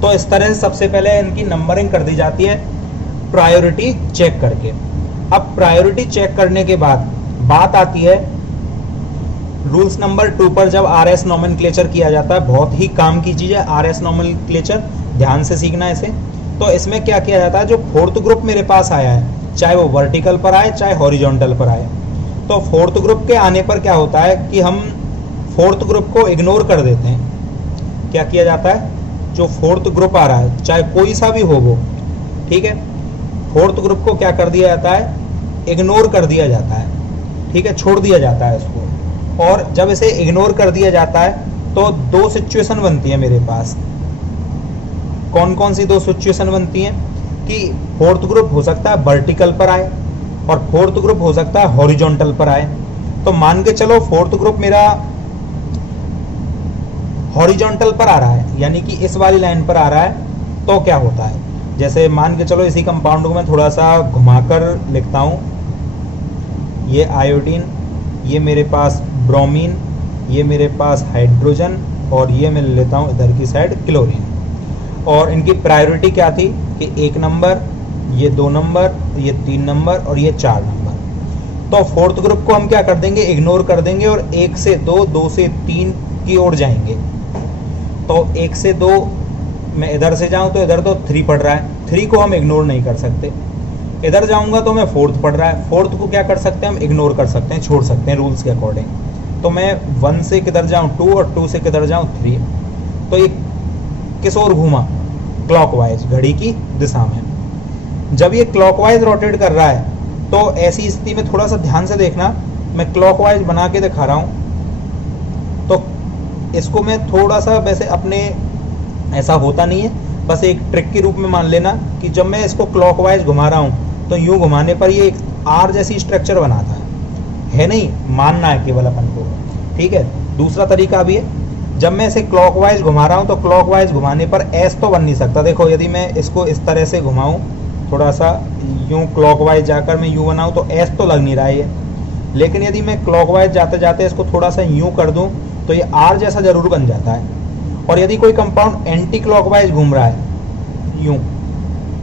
तो इस तरह से सबसे पहले इनकी नंबरिंग कर दी जाती है प्रायोरिटी चेक करके। अब प्रायोरिटी चेक करने के बाद बात आती है रूल्स नंबर 2 पर, जब RS नोमेनक्लेचर किया जाता है। बहुत ही काम की चीज़ है RS नोमेनक्लेचर, ध्यान से सीखना इसे। तो इसमें क्या किया जाता है, जो फोर्थ ग्रुप मेरे पास आया है, चाहे वो वर्टिकल पर आए चाहे हॉरिजॉन्टल पर आए, तो फोर्थ ग्रुप के आने पर क्या होता है कि हम फोर्थ ग्रुप को इग्नोर कर देते हैं। क्या किया जाता है, जो फोर्थ ग्रुप आ रहा है चाहे कोई सा भी हो वो, ठीक है, फोर्थ ग्रुप को क्या कर दिया जाता है, इग्नोर कर दिया जाता है, ठीक है, छोड़ दिया जाता है इसको। और जब इसे इग्नोर कर दिया जाता है तो दो सिचुएशन बनती है मेरे पास। कौन कौन सी दो सिचुएशन बनती हैं, कि फोर्थ ग्रुप हो सकता है वर्टिकल पर आए और फोर्थ ग्रुप हो सकता है हॉरिजॉन्टल पर आए। तो मान के चलो फोर्थ ग्रुप मेरा हॉरिजॉन्टल पर आ रहा है, यानी कि इस वाली लाइन पर आ रहा है, तो क्या होता है, जैसे मान के चलो इसी कंपाउंड को मैं थोड़ा सा घुमाकर लिखता हूँ, ये आयोडीन, ये मेरे पास ब्रोमीन, ये मेरे पास हाइड्रोजन, और ये मैं ले लेता हूँ इधर की साइड क्लोरीन। और इनकी प्रायोरिटी क्या थी कि 1 नंबर, ये 2 नंबर, ये 3 नंबर और ये 4 नंबर। तो फोर्थ ग्रुप को हम क्या कर देंगे, इग्नोर कर देंगे, और 1 से 2, 2 से 3 की ओर जाएंगे। तो 1 से 2 मैं इधर से जाऊं तो इधर तो 3 पढ़ रहा है, 3 को हम इग्नोर नहीं कर सकते। इधर जाऊंगा तो मैं 4th पढ़ रहा है, 4th को क्या कर सकते हैं हम, इग्नोर कर सकते हैं, छोड़ सकते हैं रूल्स के अकॉर्डिंग। तो मैं 1 से किधर जाऊं 2, और 2 से किधर जाऊं 3। तो ये किस ओर घूमा, क्लॉकवाइज, घड़ी की दिशा में। जब ये क्लॉकवाइज रोटेट कर रहा है तो ऐसी स्थिति में थोड़ा सा ध्यान से देखना, मैं क्लॉकवाइज बना के दिखा रहा हूँ। तो इसको मैं थोड़ा सा वैसे अपने, ऐसा होता नहीं है, बस एक ट्रिक के रूप में मान लेना कि जब मैं इसको क्लॉकवाइज घुमा रहा हूँ तो यूं घुमाने पर ये एक आर जैसी स्ट्रक्चर बनाता है नहीं, मानना है केवल अपन को, ठीक है। दूसरा तरीका भी है, जब मैं इसे क्लॉकवाइज घुमा रहा हूँ तो क्लॉकवाइज घुमाने पर एस तो बन नहीं सकता। देखो यदि मैं इसको इस तरह से घुमाऊँ, थोड़ा सा यूं क्लॉकवाइज जाकर मैं यूं बनाऊँ तो एस तो लग नहीं रहा है, लेकिन यदि मैं क्लॉकवाइज जाते जाते इसको थोड़ा सा यूं कर दूं तो ये आर जैसा जरूर बन जाता है। और यदि कोई कंपाउंड एंटी क्लॉकवाइज घूम रहा है यूं,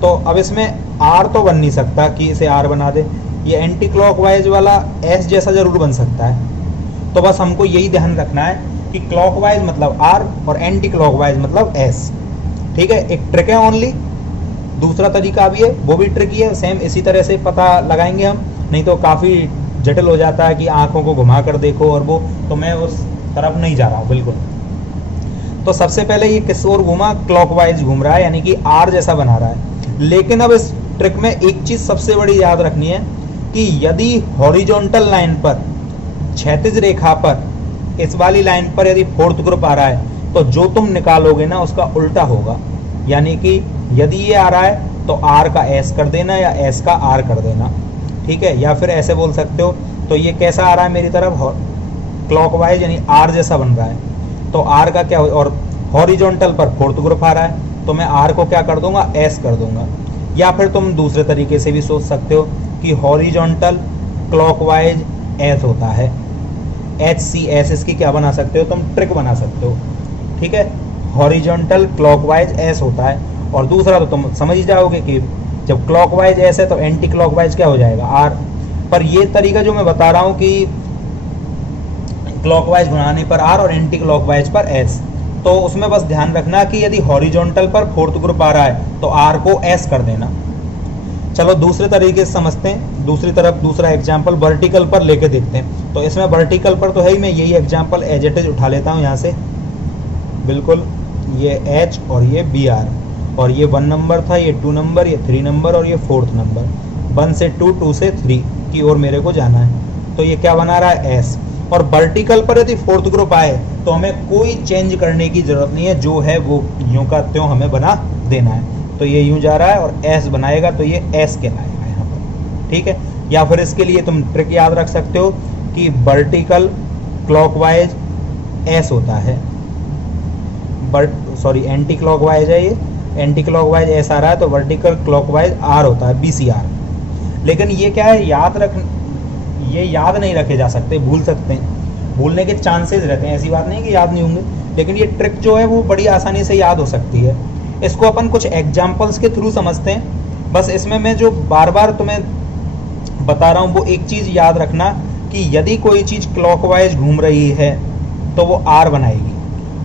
तो अब इसमें आर तो बन नहीं सकता कि इसे आर बना दे, ये एंटी क्लॉकवाइज वाला एस जैसा जरूर बन सकता है। तो बस हमको यही ध्यान रखना है कि क्लॉकवाइज मतलब आर और एंटी क्लॉकवाइज मतलब एस। ठीक है, एक ट्रिक है ओनली। दूसरा तरीका भी है, वो भी ट्रिकी है, सेम इसी तरह से पता लगाएंगे हम, नहीं तो काफ़ी जटिल हो जाता है कि आंखों को घुमा कर देखो और वो, तो मैं उस तरफ नहीं जा रहा हूँ बिल्कुल। तो सबसे पहले ये किस ओर घूमा, क्लॉकवाइज घूम रहा है, यानी कि आर जैसा बना रहा है। लेकिन अब इस ट्रिक में एक चीज़ सबसे बड़ी याद रखनी है कि यदि हॉरिजॉन्टल लाइन पर, क्षैतिज रेखा पर, इस वाली लाइन पर यदि फोर्थ ग्रुप आ रहा है तो जो तुम निकालोगे ना उसका उल्टा होगा। यानी कि यदि ये आ रहा है तो आर का एस कर देना या एस का आर कर देना। ठीक है, या फिर ऐसे बोल सकते हो, तो ये कैसा आ रहा है मेरी तरफ, क्लॉकवाइज यानी आर जैसा बन रहा है, तो आर का क्या, और हॉरिजॉन्टल पर फोर्थ ग्रुप आ रहा है तो मैं आर को क्या कर दूंगा, एस कर दूंगा। या फिर तुम दूसरे तरीके से भी सोच सकते हो कि हॉरिजॉन्टल क्लॉकवाइज एस होता है, एच सी एस, इसकी क्या बना सकते हो तुम, ट्रिक बना सकते हो। ठीक है, हॉरिजॉन्टल क्लॉकवाइज एस होता है। और दूसरा तो तुम समझ ही जाओगे कि जब क्लॉकवाइज एस है तो एंटी क्लॉकवाइज क्या हो जाएगा, आर। पर ये तरीका जो मैं बता रहा हूँ कि क्लॉकवाइज घुमाने पर आर और एंटी क्लॉकवाइज पर एस, तो उसमें बस ध्यान रखना कि यदि हॉरिजॉन्टल पर फोर्थ ग्रुप आ रहा है तो आर को एस कर देना। चलो दूसरे तरीके से समझते हैं, दूसरी तरफ दूसरा एग्जाम्पल वर्टिकल पर लेके देखते हैं। तो इसमें वर्टिकल पर तो है ही, मैं यही एग्जाम्पल एज इट इज उठा लेता हूँ यहाँ से, बिल्कुल। ये एच और ये बी आर, और ये 1 नंबर था, ये 2 नंबर, ये 3 नंबर और ये 4th नंबर। 1 से 2, 2 से 3 की ओर मेरे को जाना है, तो ये क्या बना रहा है, एस। और वर्टिकल पर यदि फोर्थ ग्रुप आए तो हमें कोई चेंज करने की जरूरत नहीं है, जो है वो यूं का त्यों हमें बना देना है। तो ये यूं जा रहा है और एस बनाएगा तो ये एस कहलाएगा यहाँ पर। ठीक है, या फिर इसके लिए तुम ट्रिक याद रख सकते हो कि वर्टिकल क्लॉकवाइज एस होता है, सॉरी एंटी क्लॉकवाइज है, ये एंटी क्लॉकवाइज एस आ रहा है तो वर्टिकल क्लॉकवाइज आर होता है, BCR। लेकिन ये क्या है, ये याद नहीं रखे जा सकते, भूल सकते हैं, भूलने के चांसेस रहते हैं। ऐसी बात नहीं कि याद नहीं होंगे, लेकिन ये ट्रिक जो है वो बड़ी आसानी से याद हो सकती है। इसको अपन कुछ एग्जाम्पल्स के थ्रू समझते हैं। बस इसमें मैं जो बार बार तुम्हें बता रहा हूँ वो एक चीज़ याद रखना कि यदि कोई चीज़ क्लॉकवाइज घूम रही है तो वो आर बनाएगी,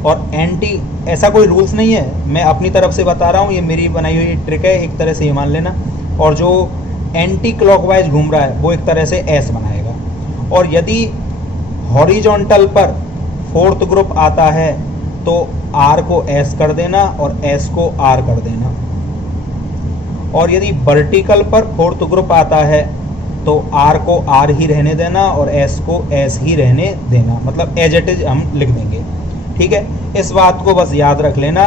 और एंटी, ऐसा कोई रूल्स नहीं है, मैं अपनी तरफ से बता रहा हूँ, ये मेरी बनाई हुई ट्रिक है, एक तरह से ये मान लेना। और जो एंटी क्लॉकवाइज घूम रहा है वो एक तरह से एस बनाएगा। और यदि हॉरिजॉन्टल पर फोर्थ ग्रुप आता है तो आर को एस कर देना और एस को आर कर देना। और यदि वर्टिकल पर फोर्थ ग्रुप आता है तो आर को आर ही रहने देना और एस को एस ही रहने देना, मतलब एज इट इज हम लिख देंगे। ठीक है, इस बात को बस याद रख लेना,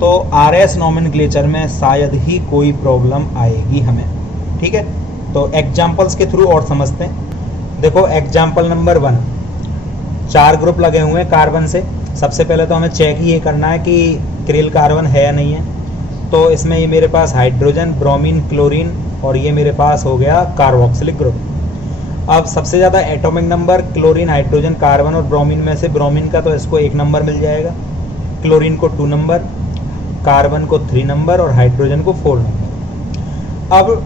तो RS नॉमेनक्लेचर में शायद ही कोई प्रॉब्लम आएगी हमें। ठीक है, तो एग्जाम्पल्स के थ्रू और समझते हैं। देखो एग्जाम्पल नंबर 1, 4 ग्रुप लगे हुए हैं कार्बन से। सबसे पहले तो हमें चेक ही ये करना है कि क्रिल कार्बन है या नहीं है। तो इसमें ये मेरे पास हाइड्रोजन, ब्रोमीन, क्लोरीन और ये मेरे पास हो गया कार्बोक्सिलिक ग्रुप। अब सबसे ज़्यादा atomic number chlorine, hydrogen, carbon और ब्रोमीन में से ब्रोमीन का तो इसको 1 नंबर मिल जाएगा, क्लोरीन को 2 नंबर, कार्बन को 3 नंबर और हाइड्रोजन को 4 नंबर। अब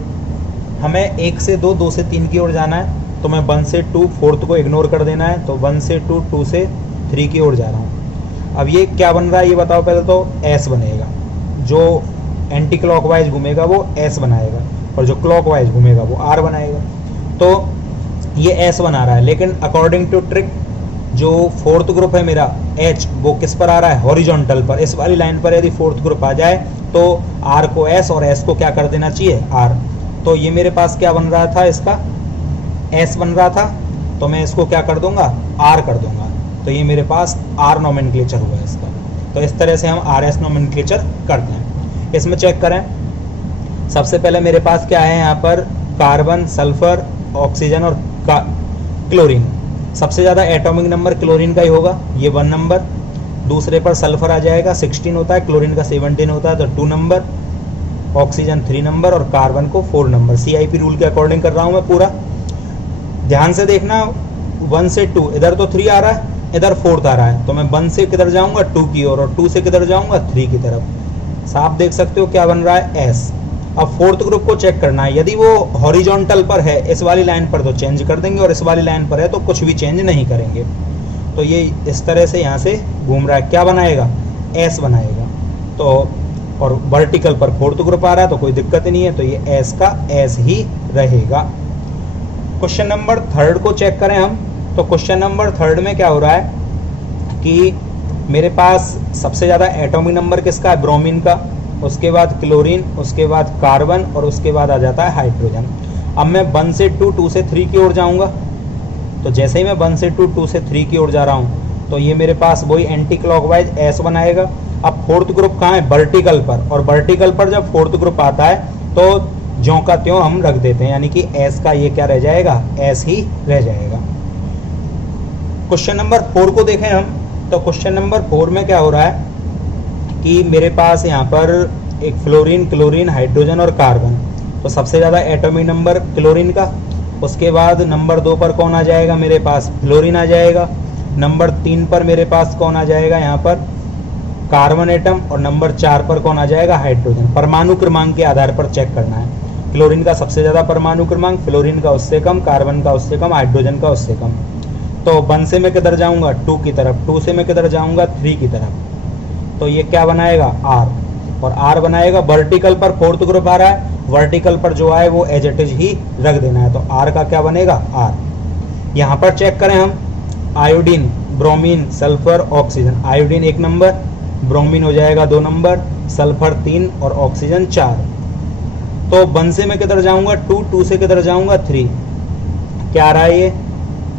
हमें 1 से 2, 2 से 3 की ओर जाना है, तो मैं 1 से 2 फोर्थ को इग्नोर कर देना है, तो 1 से 2, 2 से 3 की ओर जा रहा हूँ। अब ये क्या बन रहा है ये बताओ पहले, तो एस बनेगा। जो एंटी क्लॉकवाइज घूमेगा वो एस बनाएगा और जो क्लॉकवाइज घूमेगा वो आर बनाएगा। तो ये एस बना रहा है, लेकिन अकॉर्डिंग टू ट्रिक जो फोर्थ ग्रुप है मेरा एच, वो किस पर आ रहा है, हॉरिजॉन्टल पर। इस वाली लाइन पर यदि फोर्थ ग्रुप आ जाए तो आर को एस और एस को क्या कर देना चाहिए, आर। तो ये मेरे पास क्या बन रहा था, इसका एस बन रहा था, तो मैं इसको क्या कर दूंगा, आर कर दूंगा। तो ये मेरे पास आर नॉमेनक्लेचर हुआ है इसका। तो इस तरह से हम RS नॉमेनक्लेचर करते हैं। इसमें चेक करें, सबसे पहले मेरे पास क्या है यहाँ पर, कार्बन, सल्फर, ऑक्सीजन और क्लोरीन। सबसे ज़्यादा एटॉमिक नंबर क्लोरीन का ही होगा, ये 1 नंबर। दूसरे पर सल्फर आ जाएगा, 16 होता है, क्लोरीन का 17 होता है, तो 2 नंबर, ऑक्सीजन 3 नंबर और कार्बन को 4 नंबर। CIP रूल के अकॉर्डिंग कर रहा हूँ मैं पूरा, ध्यान से देखना। 1 से 2, इधर तो 3 आ रहा है, इधर 4 आ रहा है, तो मैं 1 से किधर जाऊँगा, 2 की ओर, और 2 से किधर जाऊँगा, 3 की तरफ। साफ देख सकते हो क्या बन रहा है, एस। अब फोर्थ ग्रुप को चेक करना है, यदि वो हॉरिजॉन्टल पर है इस वाली लाइन पर तो चेंज कर देंगे, और इस वाली लाइन पर है तो कुछ भी चेंज नहीं करेंगे। तो ये इस तरह से यहाँ से घूम रहा है, क्या बनाएगा, एस बनाएगा। तो और वर्टिकल पर फोर्थ ग्रुप आ रहा है तो कोई दिक्कत नहीं है, तो ये एस का एस ही रहेगा। क्वेश्चन नंबर थर्ड को चेक करें हम, तो क्वेश्चन नंबर थर्ड में क्या हो रहा है कि मेरे पास सबसे ज़्यादा एटॉमिक नंबर किसका है, ब्रोमीन का, उसके बाद क्लोरीन, उसके बाद कार्बन और उसके बाद आ जाता है हाइड्रोजन। अब मैं 1 से 2, 2 से 3 की ओर जाऊंगा, तो जैसे ही मैं 1 से 2, 2 से 3 की ओर जा रहा हूँ तो ये मेरे पास वही एंटी क्लॉकवाइज एस बनाएगा। अब फोर्थ ग्रुप कहाँ है, वर्टिकल पर, और वर्टिकल पर जब फोर्थ ग्रुप आता है तो ज्यों का त्यों हम रख देते हैं, यानी कि एस का ये क्या रह जाएगा, एस ही रह जाएगा। क्वेश्चन नंबर 4 को देखें हम, तो क्वेश्चन नंबर 4 में क्या हो रहा है कि मेरे पास यहाँ पर एक फ्लोरीन, क्लोरीन, हाइड्रोजन और कार्बन, तो सबसे ज़्यादा एटॉमिक नंबर क्लोरीन का, उसके बाद नंबर 2 पर कौन आ जाएगा, मेरे पास फ्लोरीन आ जाएगा, नंबर 3 पर मेरे पास कौन आ जाएगा, यहाँ पर कार्बन एटम, और नंबर 4 पर कौन आ जाएगा, हाइड्रोजन। परमाणु क्रमांक के आधार पर चेक करना है, क्लोरीन का सबसे ज़्यादा परमाणु क्रमांक, फ्लोरीन का उससे कम, कार्बन का उससे कम, हाइड्रोजन का उससे कम। तो 1 से मैं किधर जाऊँगा, 2 की तरफ, 2 से मैं किधर जाऊँगा, 3 की तरफ, तो ये क्या बनाएगा, आर, और आर बनाएगा। वर्टिकल पर फोर्थ ग्रुप आ रहा है, वर्टिकल पर जो आए वो एज इट इज ही रख देना है, तो आर का क्या बनेगा, आर। यहाँ पर चेक करें हम, iodine, bromine, sulphur, oxygen. Iodine 1 number, bromine हो जाएगा 2 नंबर, सल्फर 3 और ऑक्सीजन 4। तो 1 से मैं किधर जाऊंगा, 2, 2 से किधर जाऊंगा, 3। क्या आ रहा है ये,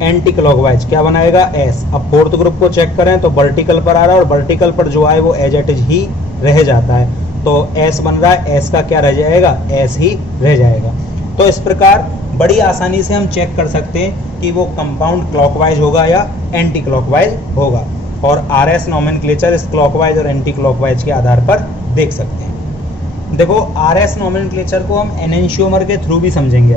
एंटी क्लॉकवाइज, क्या बनाएगा, एस। अब फोर्थ ग्रुप को चेक करें तो वर्टिकल पर आ रहा है, और वर्टिकल पर जो आए वो एज इट इज ही रह जाता है, तो एस बन रहा है, एस का क्या रह जाएगा, एस ही रह जाएगा। तो इस प्रकार बड़ी आसानी से हम चेक कर सकते हैं कि वो कंपाउंड क्लॉकवाइज होगा या एंटी क्लॉकवाइज होगा, और आर एस नॉमेनक्लेचर इस क्लॉकवाइज और एंटी क्लॉकवाइज के आधार पर देख सकते हैं। देखो आर एस नॉमेनक्लेचर को हम एनेंशियोमर के थ्रू भी समझेंगे।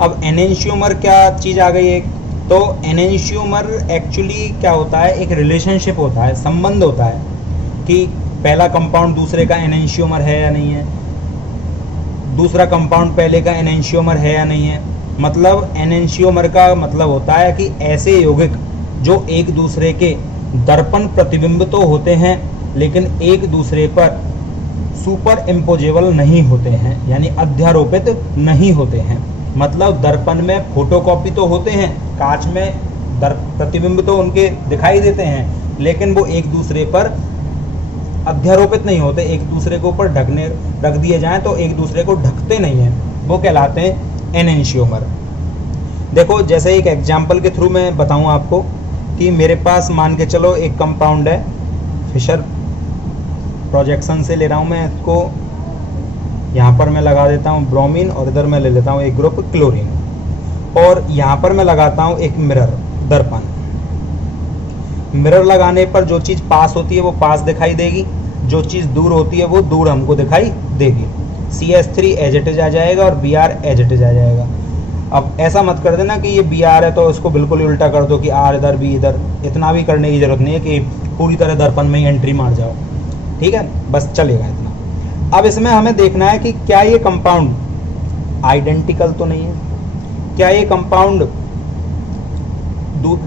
अब एनेंशियोमर क्या चीज़ आ गई है, तो एनेंशियोमर एक्चुअली क्या होता है, एक रिलेशनशिप होता है, संबंध होता है कि पहला कंपाउंड दूसरे का एनेंशियोमर है या नहीं है, दूसरा कंपाउंड पहले का एनेंशियोमर है या नहीं है। मतलब एनेंशियोमर का मतलब होता है कि ऐसे यौगिक जो एक दूसरे के दर्पण प्रतिबिंब तो होते हैं लेकिन एक दूसरे पर सुपर इम्पोजेबल नहीं होते हैं, यानी अध्यारोपित नहीं होते हैं। मतलब दर्पण में फोटोकॉपी तो होते हैं, कांच में प्रतिबिंब तो उनके दिखाई देते हैं, लेकिन वो एक दूसरे पर अध्यारोपित नहीं होते, एक दूसरे के ऊपर ढकने रख दिए जाएं तो एक दूसरे को ढकते नहीं हैं, वो कहलाते हैं एनेंशियोमर। देखो जैसे एक एग्जाम्पल के थ्रू मैं बताऊं आपको कि मेरे पास मान के चलो एक कंपाउंड है, फिशर प्रोजेक्शन से ले रहा हूं मैं इसको, यहाँ पर मैं लगा देता हूँ ब्रोमीन, और इधर मैं ले लेता हूँ एक ग्रुप क्लोरीन, और यहाँ पर मैं लगाता हूँ एक मिरर, दर्पण। मिरर लगाने पर जो चीज़ पास होती है वो पास दिखाई देगी, जो चीज़ दूर होती है वो दूर हमको दिखाई देगी। CH3 एज इट इज आ जाएगा और Br एज इट इज आ जाएगा। अब ऐसा मत कर देना कि ये Br है तो इसको बिल्कुल ही उल्टा कर दो कि R इधर B इधर, इतना भी करने की जरूरत नहीं है कि पूरी तरह दर्पण में ही एंट्री मार जाओ, ठीक है, बस चलेगा इतना। अब इसमें हमें देखना है कि क्या ये कंपाउंड आइडेंटिकल तो नहीं है, क्या ये कंपाउंड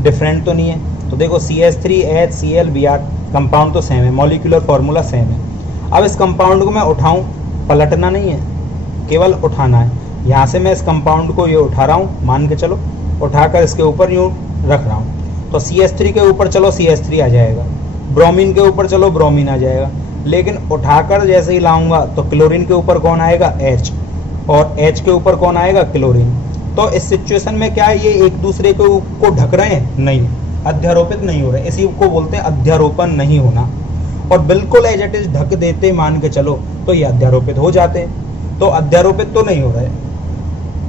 डिफरेंट तो नहीं है। तो देखो CH3HCl Br कंपाउंड तो सेम है, मॉलिक्यूलर फॉर्मूला सेम है। अब इस कंपाउंड को मैं उठाऊं, पलटना नहीं है, केवल उठाना है। यहाँ से मैं इस कंपाउंड को ये उठा रहा हूँ, मान के चलो, उठाकर इसके ऊपर यूँ रख रहा हूँ, तो CH3 के ऊपर चलो CH3 आ जाएगा, ब्रोमीन के ऊपर चलो ब्रोमीन आ जाएगा। लेकिन उठाकर जैसे ही लाऊंगा तो क्लोरीन के ऊपर कौन आएगा, H, और H के ऊपर कौन आएगा, क्लोरीन। तो इस सिचुएशन में क्या है, ये एक दूसरे को ढक रहे हैं, नहीं, अध्यारोपित नहीं हो रहे, इसी को बोलते हैं अध्यारोपण नहीं होना। और बिल्कुल एज इट इज ढक देते मान के चलो तो ये अध्यारोपित हो जाते, तो अध्यारोपित तो नहीं हो रहे,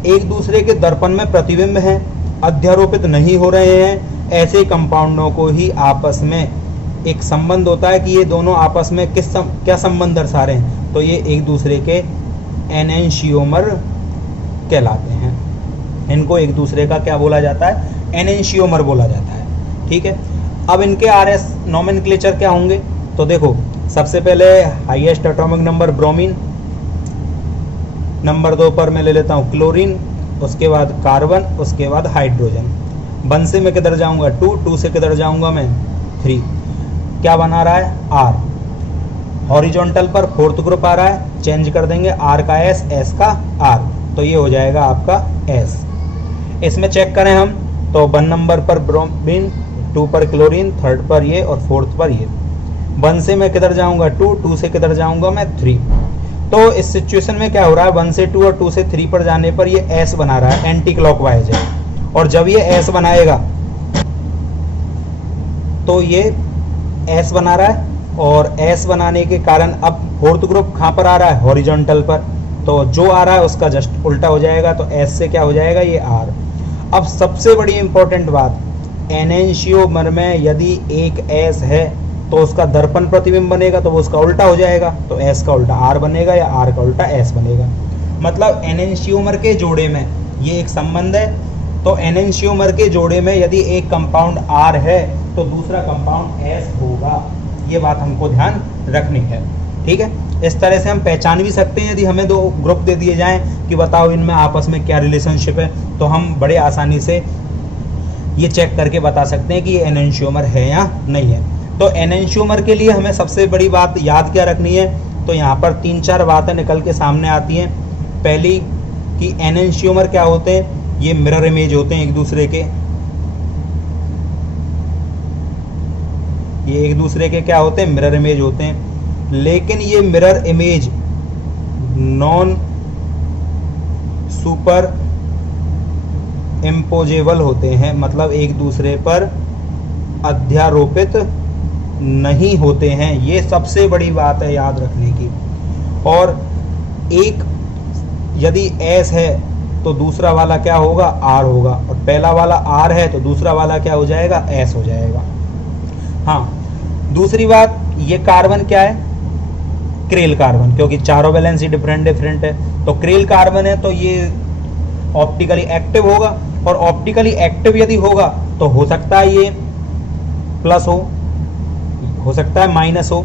एक दूसरे के दर्पण में प्रतिबिंब हैं, अध्यारोपित नहीं हो रहे हैं। ऐसे कंपाउंडों को ही आपस में एक संबंध होता है कि ये दोनों आपस में क्या संबंध दर्शा रहे हैं, तो ये एक दूसरे के एनेंशियोमर कहलाते हैं। इनको एक दूसरे का क्या बोला जाता है, एनेंशियोमर बोला जाता है, ठीक है। अब इनके RS नॉमेनक्लेचर क्या होंगे, तो देखो सबसे पहले highest atomic number bromine, number 2 पर मैं ले लेता हूँ क्लोरीन, उसके बाद कार्बन, उसके बाद हाइड्रोजन। 1 से मैं किधर जाऊंगा 2 से किधर जाऊंगा मैं 3। क्या बना रहा है R। हॉरिजॉन्टल पर 4th ग्रुप आ रहा है, चेंज कर देंगे R का S, S का R, तो ये हो जाएगा आपका S। इसमें चेक करें हम तो 1 नंबर पर ब्रोमीन, 2 पर क्लोरीन, 3rd पर ये और 4th पर ये। 1 से मैं किधर जाऊंगा 2 से किधर जाऊंगा मैं 3। तो इस सिचुएशन में क्या हो रहा है 1 से 2 और 2 से 3 पर जाने पर ये S बना रहा है, एंटी क्लॉकवाइज है। और जब ये S बनाएगा तो ये S बना रहा है, और S बनाने के कारण अब 4th ग्रुप कहाँ पर आ रहा है हॉरिजॉन्टल पर, तो जो आ रहा है उसका जस्ट उल्टा हो जाएगा, तो S से क्या हो जाएगा ये R। अब सबसे बड़ी इंपॉर्टेंट बात, एनेंशियोमर में यदि एक S है तो उसका दर्पण प्रतिबिंब बनेगा तो वो उसका उल्टा हो जाएगा, तो S का उल्टा R बनेगा या R का उल्टा S बनेगा। मतलब एनेंशियोमर के जोड़े में ये एक संबंध है, तो एनेंशियोमर के जोड़े में यदि एक कंपाउंड R है तो दूसरा कंपाउंड S होगा। ये बात हमको ध्यान रखनी है, ठीक है। इस तरह से हम पहचान भी सकते हैं, यदि हमें 2 ग्रुप दे दिए जाएं कि बताओ इनमें आपस में क्या रिलेशनशिप है, तो हम बड़े आसानी से ये चेक करके बता सकते हैं कि ये एनेंशियोमर है या नहीं है। तो एनेंशियोमर के लिए हमें सबसे बड़ी बात याद क्या रखनी है, तो यहाँ पर 3-4 बातें निकल के सामने आती हैं। पहली कि एनेंशियोमर क्या होते हैं, ये मिरर इमेज होते हैं एक दूसरे के, ये एक दूसरे के क्या होते हैं मिरर इमेज होते हैं। लेकिन ये mirror image non super imposable होते हैं, मतलब एक दूसरे पर अध्यारोपित नहीं होते हैं। ये सबसे बड़ी बात है याद रखने की। और एक यदि S है तो दूसरा वाला क्या होगा R होगा, और पहला वाला R है तो दूसरा वाला क्या हो जाएगा S हो जाएगा। हाँ, दूसरी बात, ये कार्बन क्या है क्रेल कार्बन, क्योंकि चारों वैलेंसी डिफरेंट है, तो क्रेल कार्बन है तो ये ऑप्टिकली एक्टिव होगा, और ऑप्टिकली एक्टिव यदि होगा तो हो सकता है ये प्लस हो सकता है माइनस हो।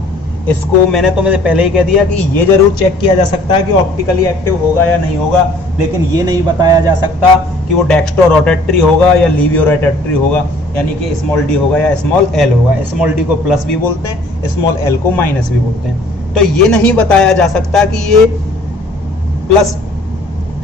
इसको मैंने पहले ही कह दिया कि ये जरूर चेक किया जा सकता है कि ऑप्टिकली एक्टिव होगा या नहीं होगा, लेकिन ये नहीं बताया जा सकता कि वो डेक्स्ट्रो रोटेटरी होगा या लीवियो रोटेटरी होगा, यानी कि स्मॉल डी होगा या स्मॉल एल होगा। स्मॉल डी को प्लस भी बोलते हैं, स्मॉल एल को माइनस भी बोलते हैं। तो ये नहीं बताया जा सकता कि ये प्लस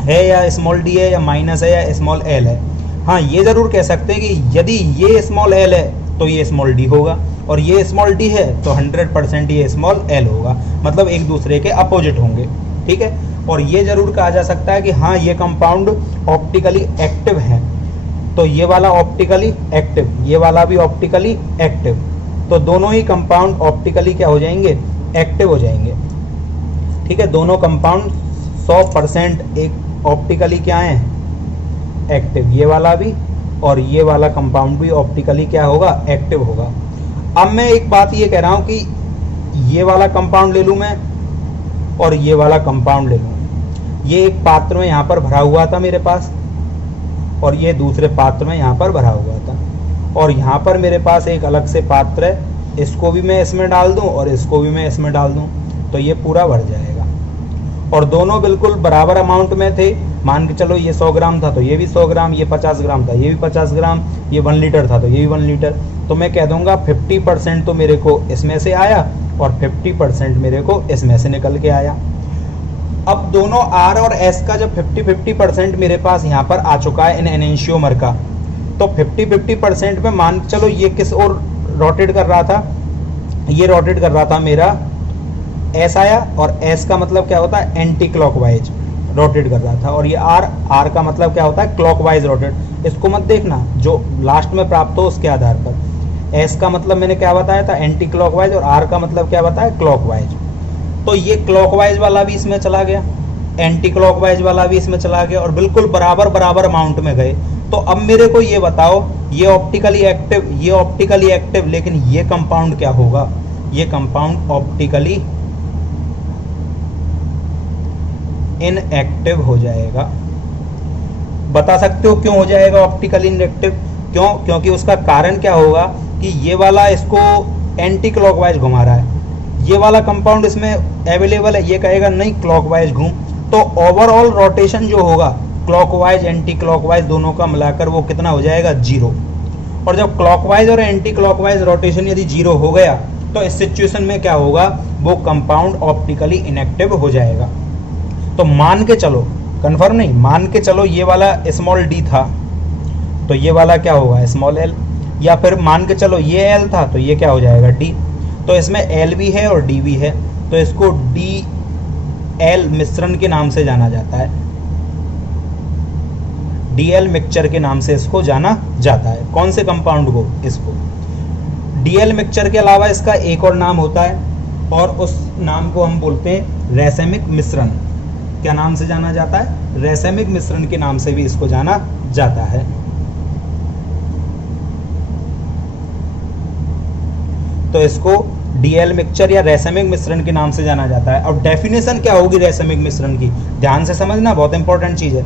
है या स्मॉल डी है या माइनस है या स्मॉल एल है। हाँ, ये जरूर कह सकते हैं कि यदि ये स्मॉल एल है तो ये स्मॉल डी होगा, और ये स्मॉल डी है तो 100% ये स्मॉल एल होगा, मतलब एक दूसरे के अपोजिट होंगे, ठीक है। और ये जरूर कहा जा सकता है कि हाँ ये कंपाउंड ऑप्टिकली एक्टिव है, तो ये वाला ऑप्टिकली एक्टिव, ये वाला भी ऑप्टिकली एक्टिव, तो दोनों ही कंपाउंड ऑप्टिकली क्या हो जाएंगे एक्टिव हो जाएंगे, ठीक है। दोनों कंपाउंड 100% एक ऑप्टिकली क्या है एक्टिव, ये वाला भी और ये वाला कंपाउंड भी ऑप्टिकली क्या होगा एक्टिव होगा। अब मैं एक बात ये कह रहा हूं कि ये वाला कंपाउंड ले लूं मैं और ये वाला कंपाउंड ले लूं। ये एक पात्र में यहाँ पर भरा हुआ था मेरे पास, और ये दूसरे पात्र में यहाँ पर भरा हुआ था, और यहाँ पर मेरे पास एक अलग से पात्र है, इसको भी मैं इसमें डाल दूं और इसको भी मैं इसमें डाल दूं, तो ये पूरा भर जाएगा। और दोनों बिल्कुल बराबर अमाउंट में थे, मान के चलो ये 100 ग्राम था तो ये भी 100 ग्राम, ये 50 ग्राम था ये भी 50 ग्राम, ये 1 लीटर था तो ये भी 1 लीटर, तो मैं कह दूंगा 50% तो मेरे को इसमें से आया और 50% मेरे को इसमें से निकल के आया। अब दोनों R और S का जब 50-50% मेरे पास यहाँ पर आ चुका है इन एनेंशियोमर का, तो 50-50% में मान चलो ये किस ओर रोटेट कर रहा था, ये रोटेट कर रहा था मेरा S आया, और S का मतलब क्या होता है एंटी क्लॉकवाइज रोटेट कर रहा था, और ये R का मतलब क्या होता है क्लॉकवाइज रोटेट। इसको मत देखना, जो लास्ट में प्राप्त हो उसके आधार पर। S का मतलब मैंने क्या बताया था एंटी क्लॉकवाइज, और R का मतलब क्या बताया क्लॉकवाइज। तो ये क्लॉकवाइज वाला भी इसमें चला गया, एंटी क्लॉकवाइज वाला भी इसमें चला गया, और बिल्कुल बराबर अमाउंट में गए। तो अब मेरे को ये बताओ, ये ऑप्टिकली एक्टिव, ये ऑप्टिकली एक्टिव, लेकिन ये कंपाउंड क्या होगा, ये कंपाउंड ऑप्टिकली इनएक्टिव हो जाएगा। बता सकते हो क्यों हो जाएगा ऑप्टिकली इनएक्टिव? क्यों? क्योंकि उसका कारण क्या होगा कि ये वाला इसको एंटी क्लॉकवाइज घुमा रहा है, ये वाला कंपाउंड इसमें अवेलेबल है, ये कहेगा नहीं क्लॉकवाइज घूम, तो ओवरऑल रोटेशन जो होगा क्लॉकवाइज एंटी क्लॉकवाइज दोनों का मिलाकर वो कितना हो जाएगा, 0। और जब क्लॉकवाइज और एंटी क्लॉकवाइज रोटेशन यदि 0 हो गया तो इस सिचुएशन में क्या होगा, वो कंपाउंड ऑप्टिकली इनएक्टिव हो जाएगा। तो मान के चलो, कंफर्म नहीं, मान के चलो ये वाला स्मॉल डी था तो ये वाला क्या होगा, स्मॉल एल, या फिर मान के चलो ये एल था तो ये क्या हो जाएगा, डी। तो इसमें एल भी है और डी भी है, तो इसको डी एल मिश्रण के नाम से जाना जाता है, डीएल मिक्सचर के नाम से इसको जाना जाता है। कौन से कंपाउंड को, इसको। डीएल मिक्सचर के अलावा इसका एक और नाम होता है और उस नाम को हम बोलते हैं रैसेमिक मिश्रण। क्या नाम से जाना जाता है, रैसेमिक मिश्रण के नाम से भी इसको जाना जाता है। तो इसको डीएल मिक्सचर या रैसेमिक मिश्रण के नाम से जाना जाता है। अब डेफिनेशन क्या होगी रैसेमिक मिश्रण की, ध्यान से समझना, बहुत इंपॉर्टेंट चीज है।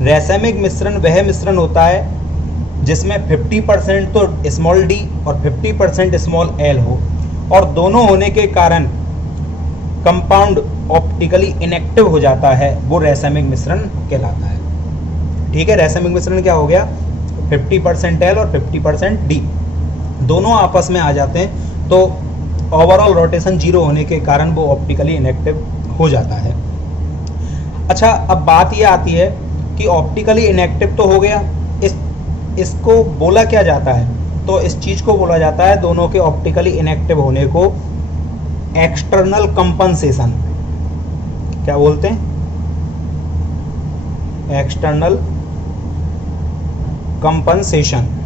रैसेमिक मिश्रण वह मिश्रण होता है जिसमें 50% तो स्मॉल डी और 50% स्मॉल एल हो, और दोनों होने के कारण कंपाउंड ऑप्टिकली इनएक्टिव हो जाता है, वो रैसेमिक मिश्रण कहलाता है। ठीक है, रैसेमिक मिश्रण क्या हो गया, 50% एल और 50% डी दोनों आपस में आ जाते हैं, तो ओवरऑल रोटेशन 0 होने के कारण वो ऑप्टिकली इनएक्टिव हो जाता है। अच्छा, अब बात ये आती है कि ऑप्टिकली इनएक्टिव तो हो गया, इसको बोला क्या जाता है, तो इस चीज को बोला जाता है, दोनों के ऑप्टिकली इनएक्टिव होने को एक्सटर्नल कंपनसेशन। क्या बोलते हैं, एक्सटर्नल कंपनसेशन।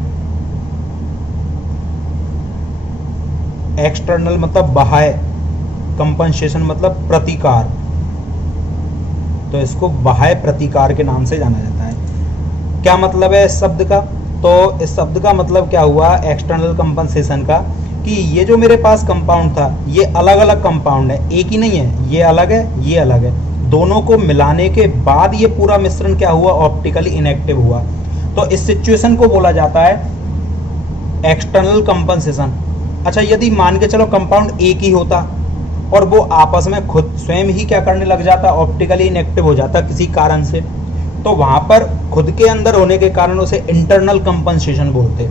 एक्सटर्नल मतलब बाह्य, कंपनसेशन मतलब प्रतिकार, तो इसको बाह्य प्रतिकार के नाम से जाना जाता है। क्या मतलब है इस शब्द का, तो इस शब्द का मतलब क्या हुआ एक्सटर्नल कंपनसेशन का, कि ये जो मेरे पास कंपाउंड था ये अलग अलग कंपाउंड है, एक ही नहीं है, ये अलग है ये अलग है, दोनों को मिलाने के बाद ये पूरा मिश्रण क्या हुआ, ऑप्टिकली इनएक्टिव हुआ। तो इस सिचुएशन को बोला जाता है एक्सटर्नल कंपनसेशन। अच्छा, यदि मान के चलो कंपाउंड एक ही होता और वो आपस में खुद स्वयं ही क्या करने लग जाता, ऑप्टिकली इनएक्टिव हो जाता किसी कारण से, तो वहां पर खुद के अंदर होने के कारण उसे इंटरनल कंपनसेशन बोलते।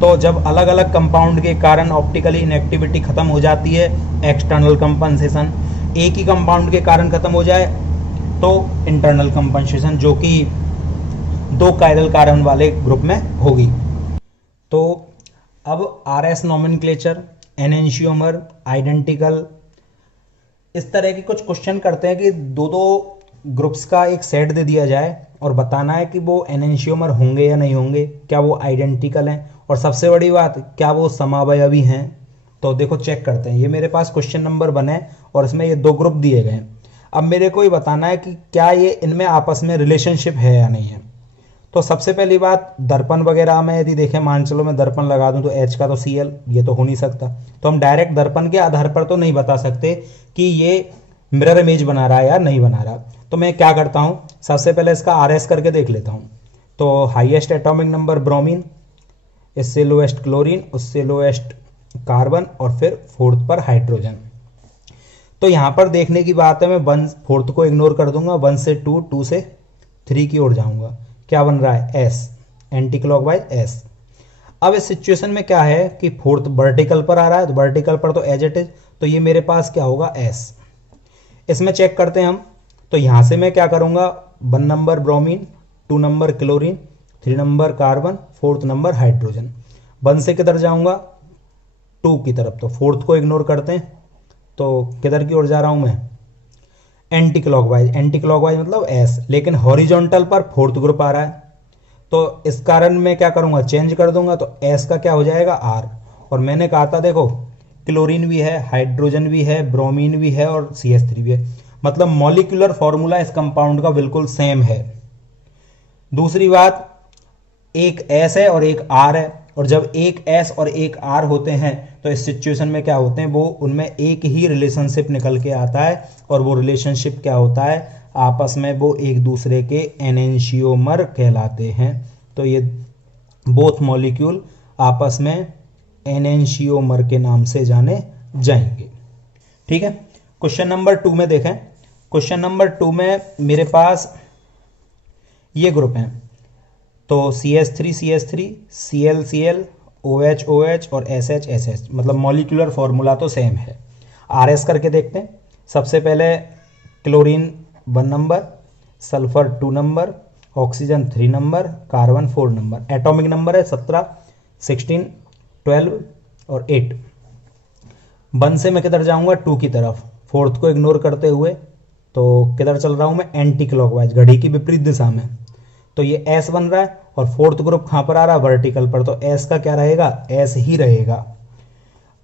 तो जब अलग अलग कंपाउंड के कारण ऑप्टिकली इनएक्टिविटी खत्म हो जाती है, एक्सटर्नल कंपनसेशन, एक ही कंपाउंड के कारण खत्म हो जाए तो इंटरनल कंपनसेशन, जो कि 2 कायरल कार्बन वाले ग्रुप में होगी। तो अब आरएस नोमेनक्लेचर, एनेंशियोमर, आइडेंटिकल, इस तरह के कुछ क्वेश्चन करते हैं कि 2-2 ग्रुप्स का एक सेट दे दिया जाए और बताना है कि वो एनेंशियोमर होंगे या नहीं होंगे, क्या वो आइडेंटिकल हैं, और सबसे बड़ी बात क्या वो समावयवी हैं। तो देखो चेक करते हैं, ये मेरे पास क्वेश्चन नंबर 1 है और इसमें ये 2 ग्रुप दिए गए हैं। अब मेरे को ये बताना है कि क्या ये इनमें आपस में रिलेशनशिप है या नहीं है। तो सबसे पहली बात, दर्पण वगैरह में यदि देखें, मान चलो मैं दर्पण लगा दूं तो H का तो Cl, ये तो हो नहीं सकता, तो हम डायरेक्ट दर्पण के आधार पर तो नहीं बता सकते कि ये मिरर इमेज बना रहा है या नहीं बना रहा। तो मैं क्या करता हूं, सबसे पहले इसका RS करके देख लेता हूं। तो हाईएस्ट एटॉमिक नंबर ब्रोमीन, इससे लोएस्ट क्लोरीन, उससे लोएस्ट कार्बन, और फिर 4th पर हाइड्रोजन। तो यहां पर देखने की बात है, मैं 4th को इग्नोर कर दूंगा, 1 से 2, 2 से 3 की ओर जाऊंगा। क्या बन रहा है, S, एंटी क्लॉकवाइज S। अब इस सिचुएशन में क्या है कि 4th वर्टिकल पर आ रहा है, तो वर्टिकल पर तो एज इट इज, तो ये मेरे पास क्या होगा, S। इसमें चेक करते हैं हम, तो यहां से मैं क्या करूंगा, 1 number bromine, 2 number chlorine, 3 number carbon, 4th number hydrogen. 1 से किधर जाऊंगा, 2 की तरफ, तो 4th को इग्नोर करते हैं, तो किधर की ओर जा रहा हूं मैं, एंटी क्लॉकवाइज। एंटी क्लॉकवाइज मतलब S, लेकिन हॉरिजॉन्टल पर 4th ग्रुप आ रहा है, तो इस कारण मैं क्या करूंगा, चेंज कर दूंगा, तो S का क्या हो जाएगा, R। और मैंने कहा था देखो, क्लोरीन भी है, हाइड्रोजन भी है, ब्रोमीन भी है और CH3 भी है, मतलब मॉलिक्यूलर फॉर्मूला इस कंपाउंड का बिल्कुल सेम है। दूसरी बात, एक S है और एक R है, और जब एक S और एक R होते हैं तो इस सिचुएशन में क्या होते हैं, वो उनमें एक ही रिलेशनशिप निकल के आता है, और वो रिलेशनशिप क्या होता है, आपस में वो एक दूसरे के एनेंशियोमर कहलाते हैं। तो ये बोथ मॉलिक्यूल आपस में एनेंशियोमर के नाम से जाने जाएंगे। ठीक है, क्वेश्चन नंबर 2 में देखें, क्वेश्चन नंबर 2 में मेरे पास ये ग्रुप हैं, तो CH3 CH3 Cl Cl OH OH और SH SH, मतलब मॉलिक्यूलर फॉर्मूला तो सेम है। RS करके देखते हैं। सबसे पहले chlorine 1 number, sulphur 2 number, oxygen 3 number, carbon 4 number. Atomic number है 17, 16, 12 और 8। 1 से मैं किधर जाऊंगा? 2 की तरफ, 4th को इग्नोर करते हुए। तो किधर चल रहा हूं मैं? एंटी क्लॉकवाइज, घड़ी की विपरीत दिशा में। तो ये S बन रहा है और 4th ग्रुप कहां पर आ रहा है? वर्टिकल पर, तो S का क्या रहेगा? S ही रहेगा।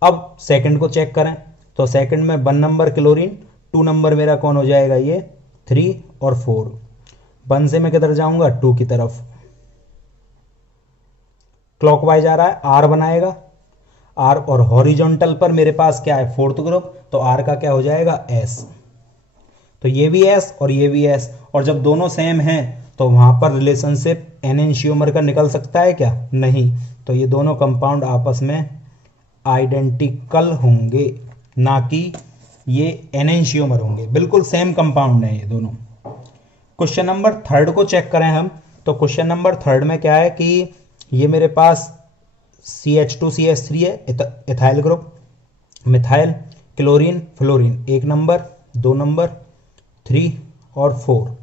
अब सेकंड को चेक करें, तो सेकंड में 1 नंबर क्लोरीन, 2 नंबर मेरा कौन हो जाएगा? ये 3 और 4। 1 से मैं किधर जाऊंगा? 2 की तरफ, क्लॉकवाइज आ रहा है, R बनाएगा। R और हॉरिजॉन्टल पर मेरे पास क्या है? 4th ग्रुप, तो R का क्या हो जाएगा? S। तो ये भी S और ये भी S, और जब दोनों सेम हैं तो वहां पर रिलेशनशिप एनेंशियोमर का निकल सकता है क्या? नहीं। तो ये दोनों कंपाउंड आपस में आइडेंटिकल होंगे, ना कि ये एनेंशियोमर होंगे। बिल्कुल सेम कंपाउंड है ये दोनों। क्वेश्चन नंबर 3 को चेक करें हम, तो क्वेश्चन नंबर 3 में क्या है कि ये मेरे पास CH2 CH3 है, ethyl group, methyl, chlorine, fluorine, 1 number, 2 number, 3 और 4।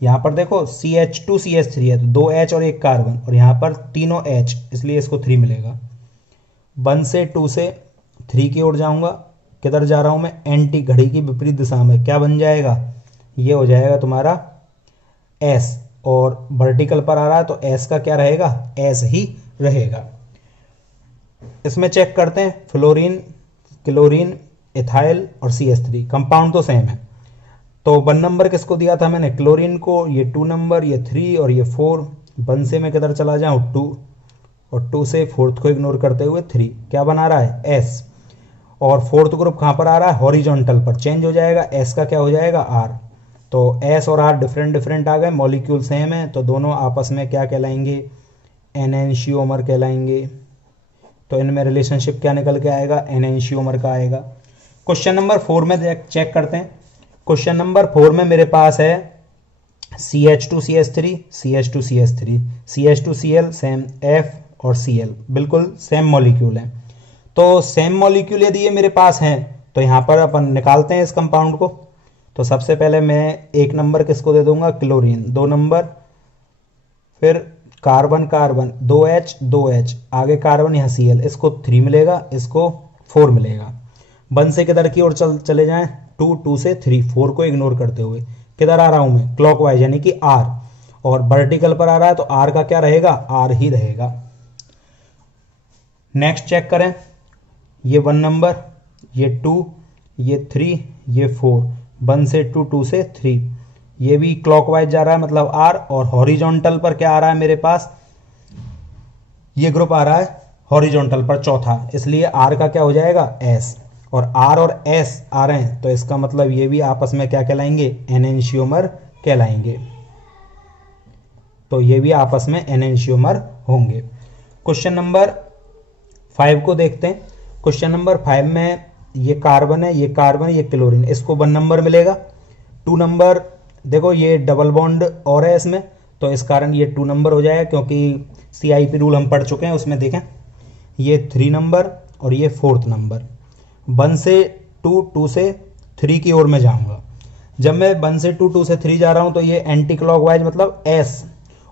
यहाँ पर देखो CH2 CH3 है, तो 2 H और 1 कार्बन, और यहाँ पर तीनों H, इसलिए इसको 3 मिलेगा। 1 से 2 से 3 की ओर जाऊंगा। किधर जा रहा हूं मैं? एंटी, घड़ी की विपरीत दिशा में। क्या बन जाएगा? ये हो जाएगा तुम्हारा S, और वर्टिकल पर आ रहा है तो S का क्या रहेगा? S ही रहेगा। इसमें चेक करते हैं, फ्लोरीन, क्लोरीन, इथाइल और CH3, कंपाउंड तो सेम है। तो 1 नंबर किसको दिया था मैंने? क्लोरीन को। ये 2 नंबर, ये 3 और ये 4। 1 से मैं किधर चला जाऊं? 2, और 2 से 4th को इग्नोर करते हुए 3। क्या बना रहा है? S। और 4th ग्रुप कहां पर आ रहा है? हॉरिजॉन्टल पर, चेंज हो जाएगा। S का क्या हो जाएगा? R। तो S और R डिफरेंट डिफरेंट आ गए, मॉलिक्यूल सेम है, तो दोनों आपस में क्या कहलाएंगे? एनेंशियोमर कहलाएंगे। तो इनमें रिलेशनशिप क्या निकल के आएगा? एनेंशियोमर का आएगा। क्वेश्चन नंबर 4 में चेक करते हैं। क्वेश्चन नंबर 4 में मेरे पास है CH2 CH3 CH2 CH3 CH2 Cl, same F और Cl, बिल्कुल सेम मॉलिक्यूल है। तो सेम मॉलिक्यूल यदि ये मेरे पास हैं, तो यहाँ पर अपन निकालते हैं इस कंपाउंड को। तो सबसे पहले मैं 1 नंबर किसको दे दूंगा? क्लोरीन। 2 नंबर, फिर कार्बन कार्बन, 2H 2H, आगे कार्बन, यहाँ Cl, इसको 3 मिलेगा, इसको 4 मिलेगा। 1 से किधर की ओर चले जाएं? 2 से 3, 4 को इग्नोर करते हुए किधर आ रहा हूं मैं? क्लॉकवाइज, यानी कि R, और वर्टिकल पर आ रहा है तो R का क्या रहेगा? R ही रहेगा। नेक्स्ट चेक करें, ये 1 नंबर, ये 2, ये 3, ये 4। 1 से 2, 2 से 3, ये भी क्लॉकवाइज जा रहा है, मतलब R, और हॉरिजॉन्टल पर क्या आ रहा है मेरे पास? ये ग्रुप आ रहा है हॉरिजॉन्टल पर चौथा, इसलिए R का क्या हो जाएगा? S। और R और S आ रहे हैं, तो इसका मतलब ये भी आपस में क्या कहलाएंगे? एनेंशियोमर कहलाएंगे। तो ये भी आपस में एनेंशियोमर होंगे। क्वेश्चन नंबर 5 को देखते हैं। क्वेश्चन नंबर 5 में ये कार्बन है, ये कार्बन, ये क्लोरीन, इसको 1 नंबर मिलेगा। 2 नंबर, देखो ये डबल बॉन्ड और है इसमें, तो इस कारण ये 2 नंबर हो जाएगा, क्योंकि CIP रूल हम पढ़ चुके हैं, उसमें देखें। ये 3 नंबर और ये 4th नंबर। 1 से 2, 2 से 3 की ओर में जाऊंगा। जब मैं 1 से 2, 2 से 3 जा रहा हूं, तो ये एंटी क्लॉकवाइज, मतलब S,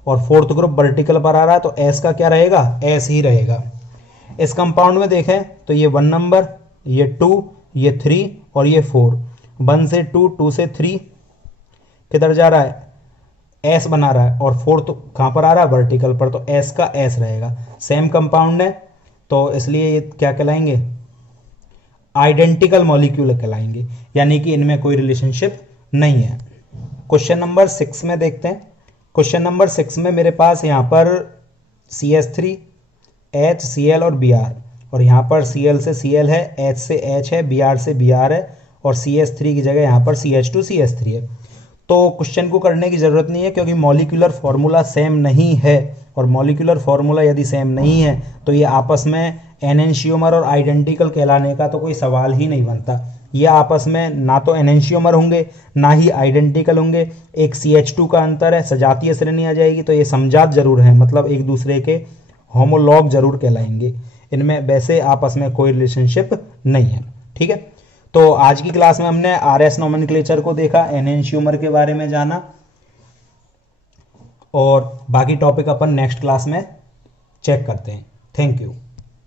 और 4th ग्रुप वर्टिकल पर आ रहा है, तो S का क्या रहेगा? S ही रहेगा। इस कंपाउंड में देखें तो ये 1 नंबर, ये 2, ये 3 और ये 4। 1 से 2, 2 से 3 किधर जा रहा है? S बना रहा है, और 4th कहां पर आ रहा है? वर्टिकल पर, तो S का S रहेगा। सेम कंपाउंड है, तो इसलिए ये क्या कहलाएंगे? आइडेंटिकल मॉलिक्यूल कहलाएंगे, यानी कि इनमें कोई रिलेशनशिप नहीं है। क्वेश्चन नंबर 6 में देखते हैं। क्वेश्चन नंबर 6 में मेरे पास यहाँ पर CH3, H, Cl और Br, और यहाँ पर Cl से Cl है, H से H है, Br से Br है, और CH3 की जगह यहाँ पर CH2 CH3 है। तो क्वेश्चन को करने की जरूरत नहीं है, क्योंकि मॉलिक्यूलर फॉर्मूला सेम नहीं है, और मॉलिक्यूलर फॉर्मूला यदि सेम नहीं है तो ये आपस में एनेंशियोमर और आइडेंटिकल कहलाने का तो कोई सवाल ही नहीं बनता। ये आपस में ना तो एनेंशियोमर होंगे ना ही आइडेंटिकल होंगे। एक CH2 का अंतर है, सजातीय श्रेणी आ जाएगी, तो ये समजात जरूर है, मतलब एक दूसरे के होमोलॉग जरूर कहलाएंगे। इनमें वैसे आपस में कोई रिलेशनशिप नहीं है। ठीक है, तो आज की क्लास में हमने RS नोमेनक्लेचर को देखा, एनेंशियोमर के बारे में जाना, और बाकी टॉपिक अपन नेक्स्ट क्लास में चेक करते हैं। Thank you.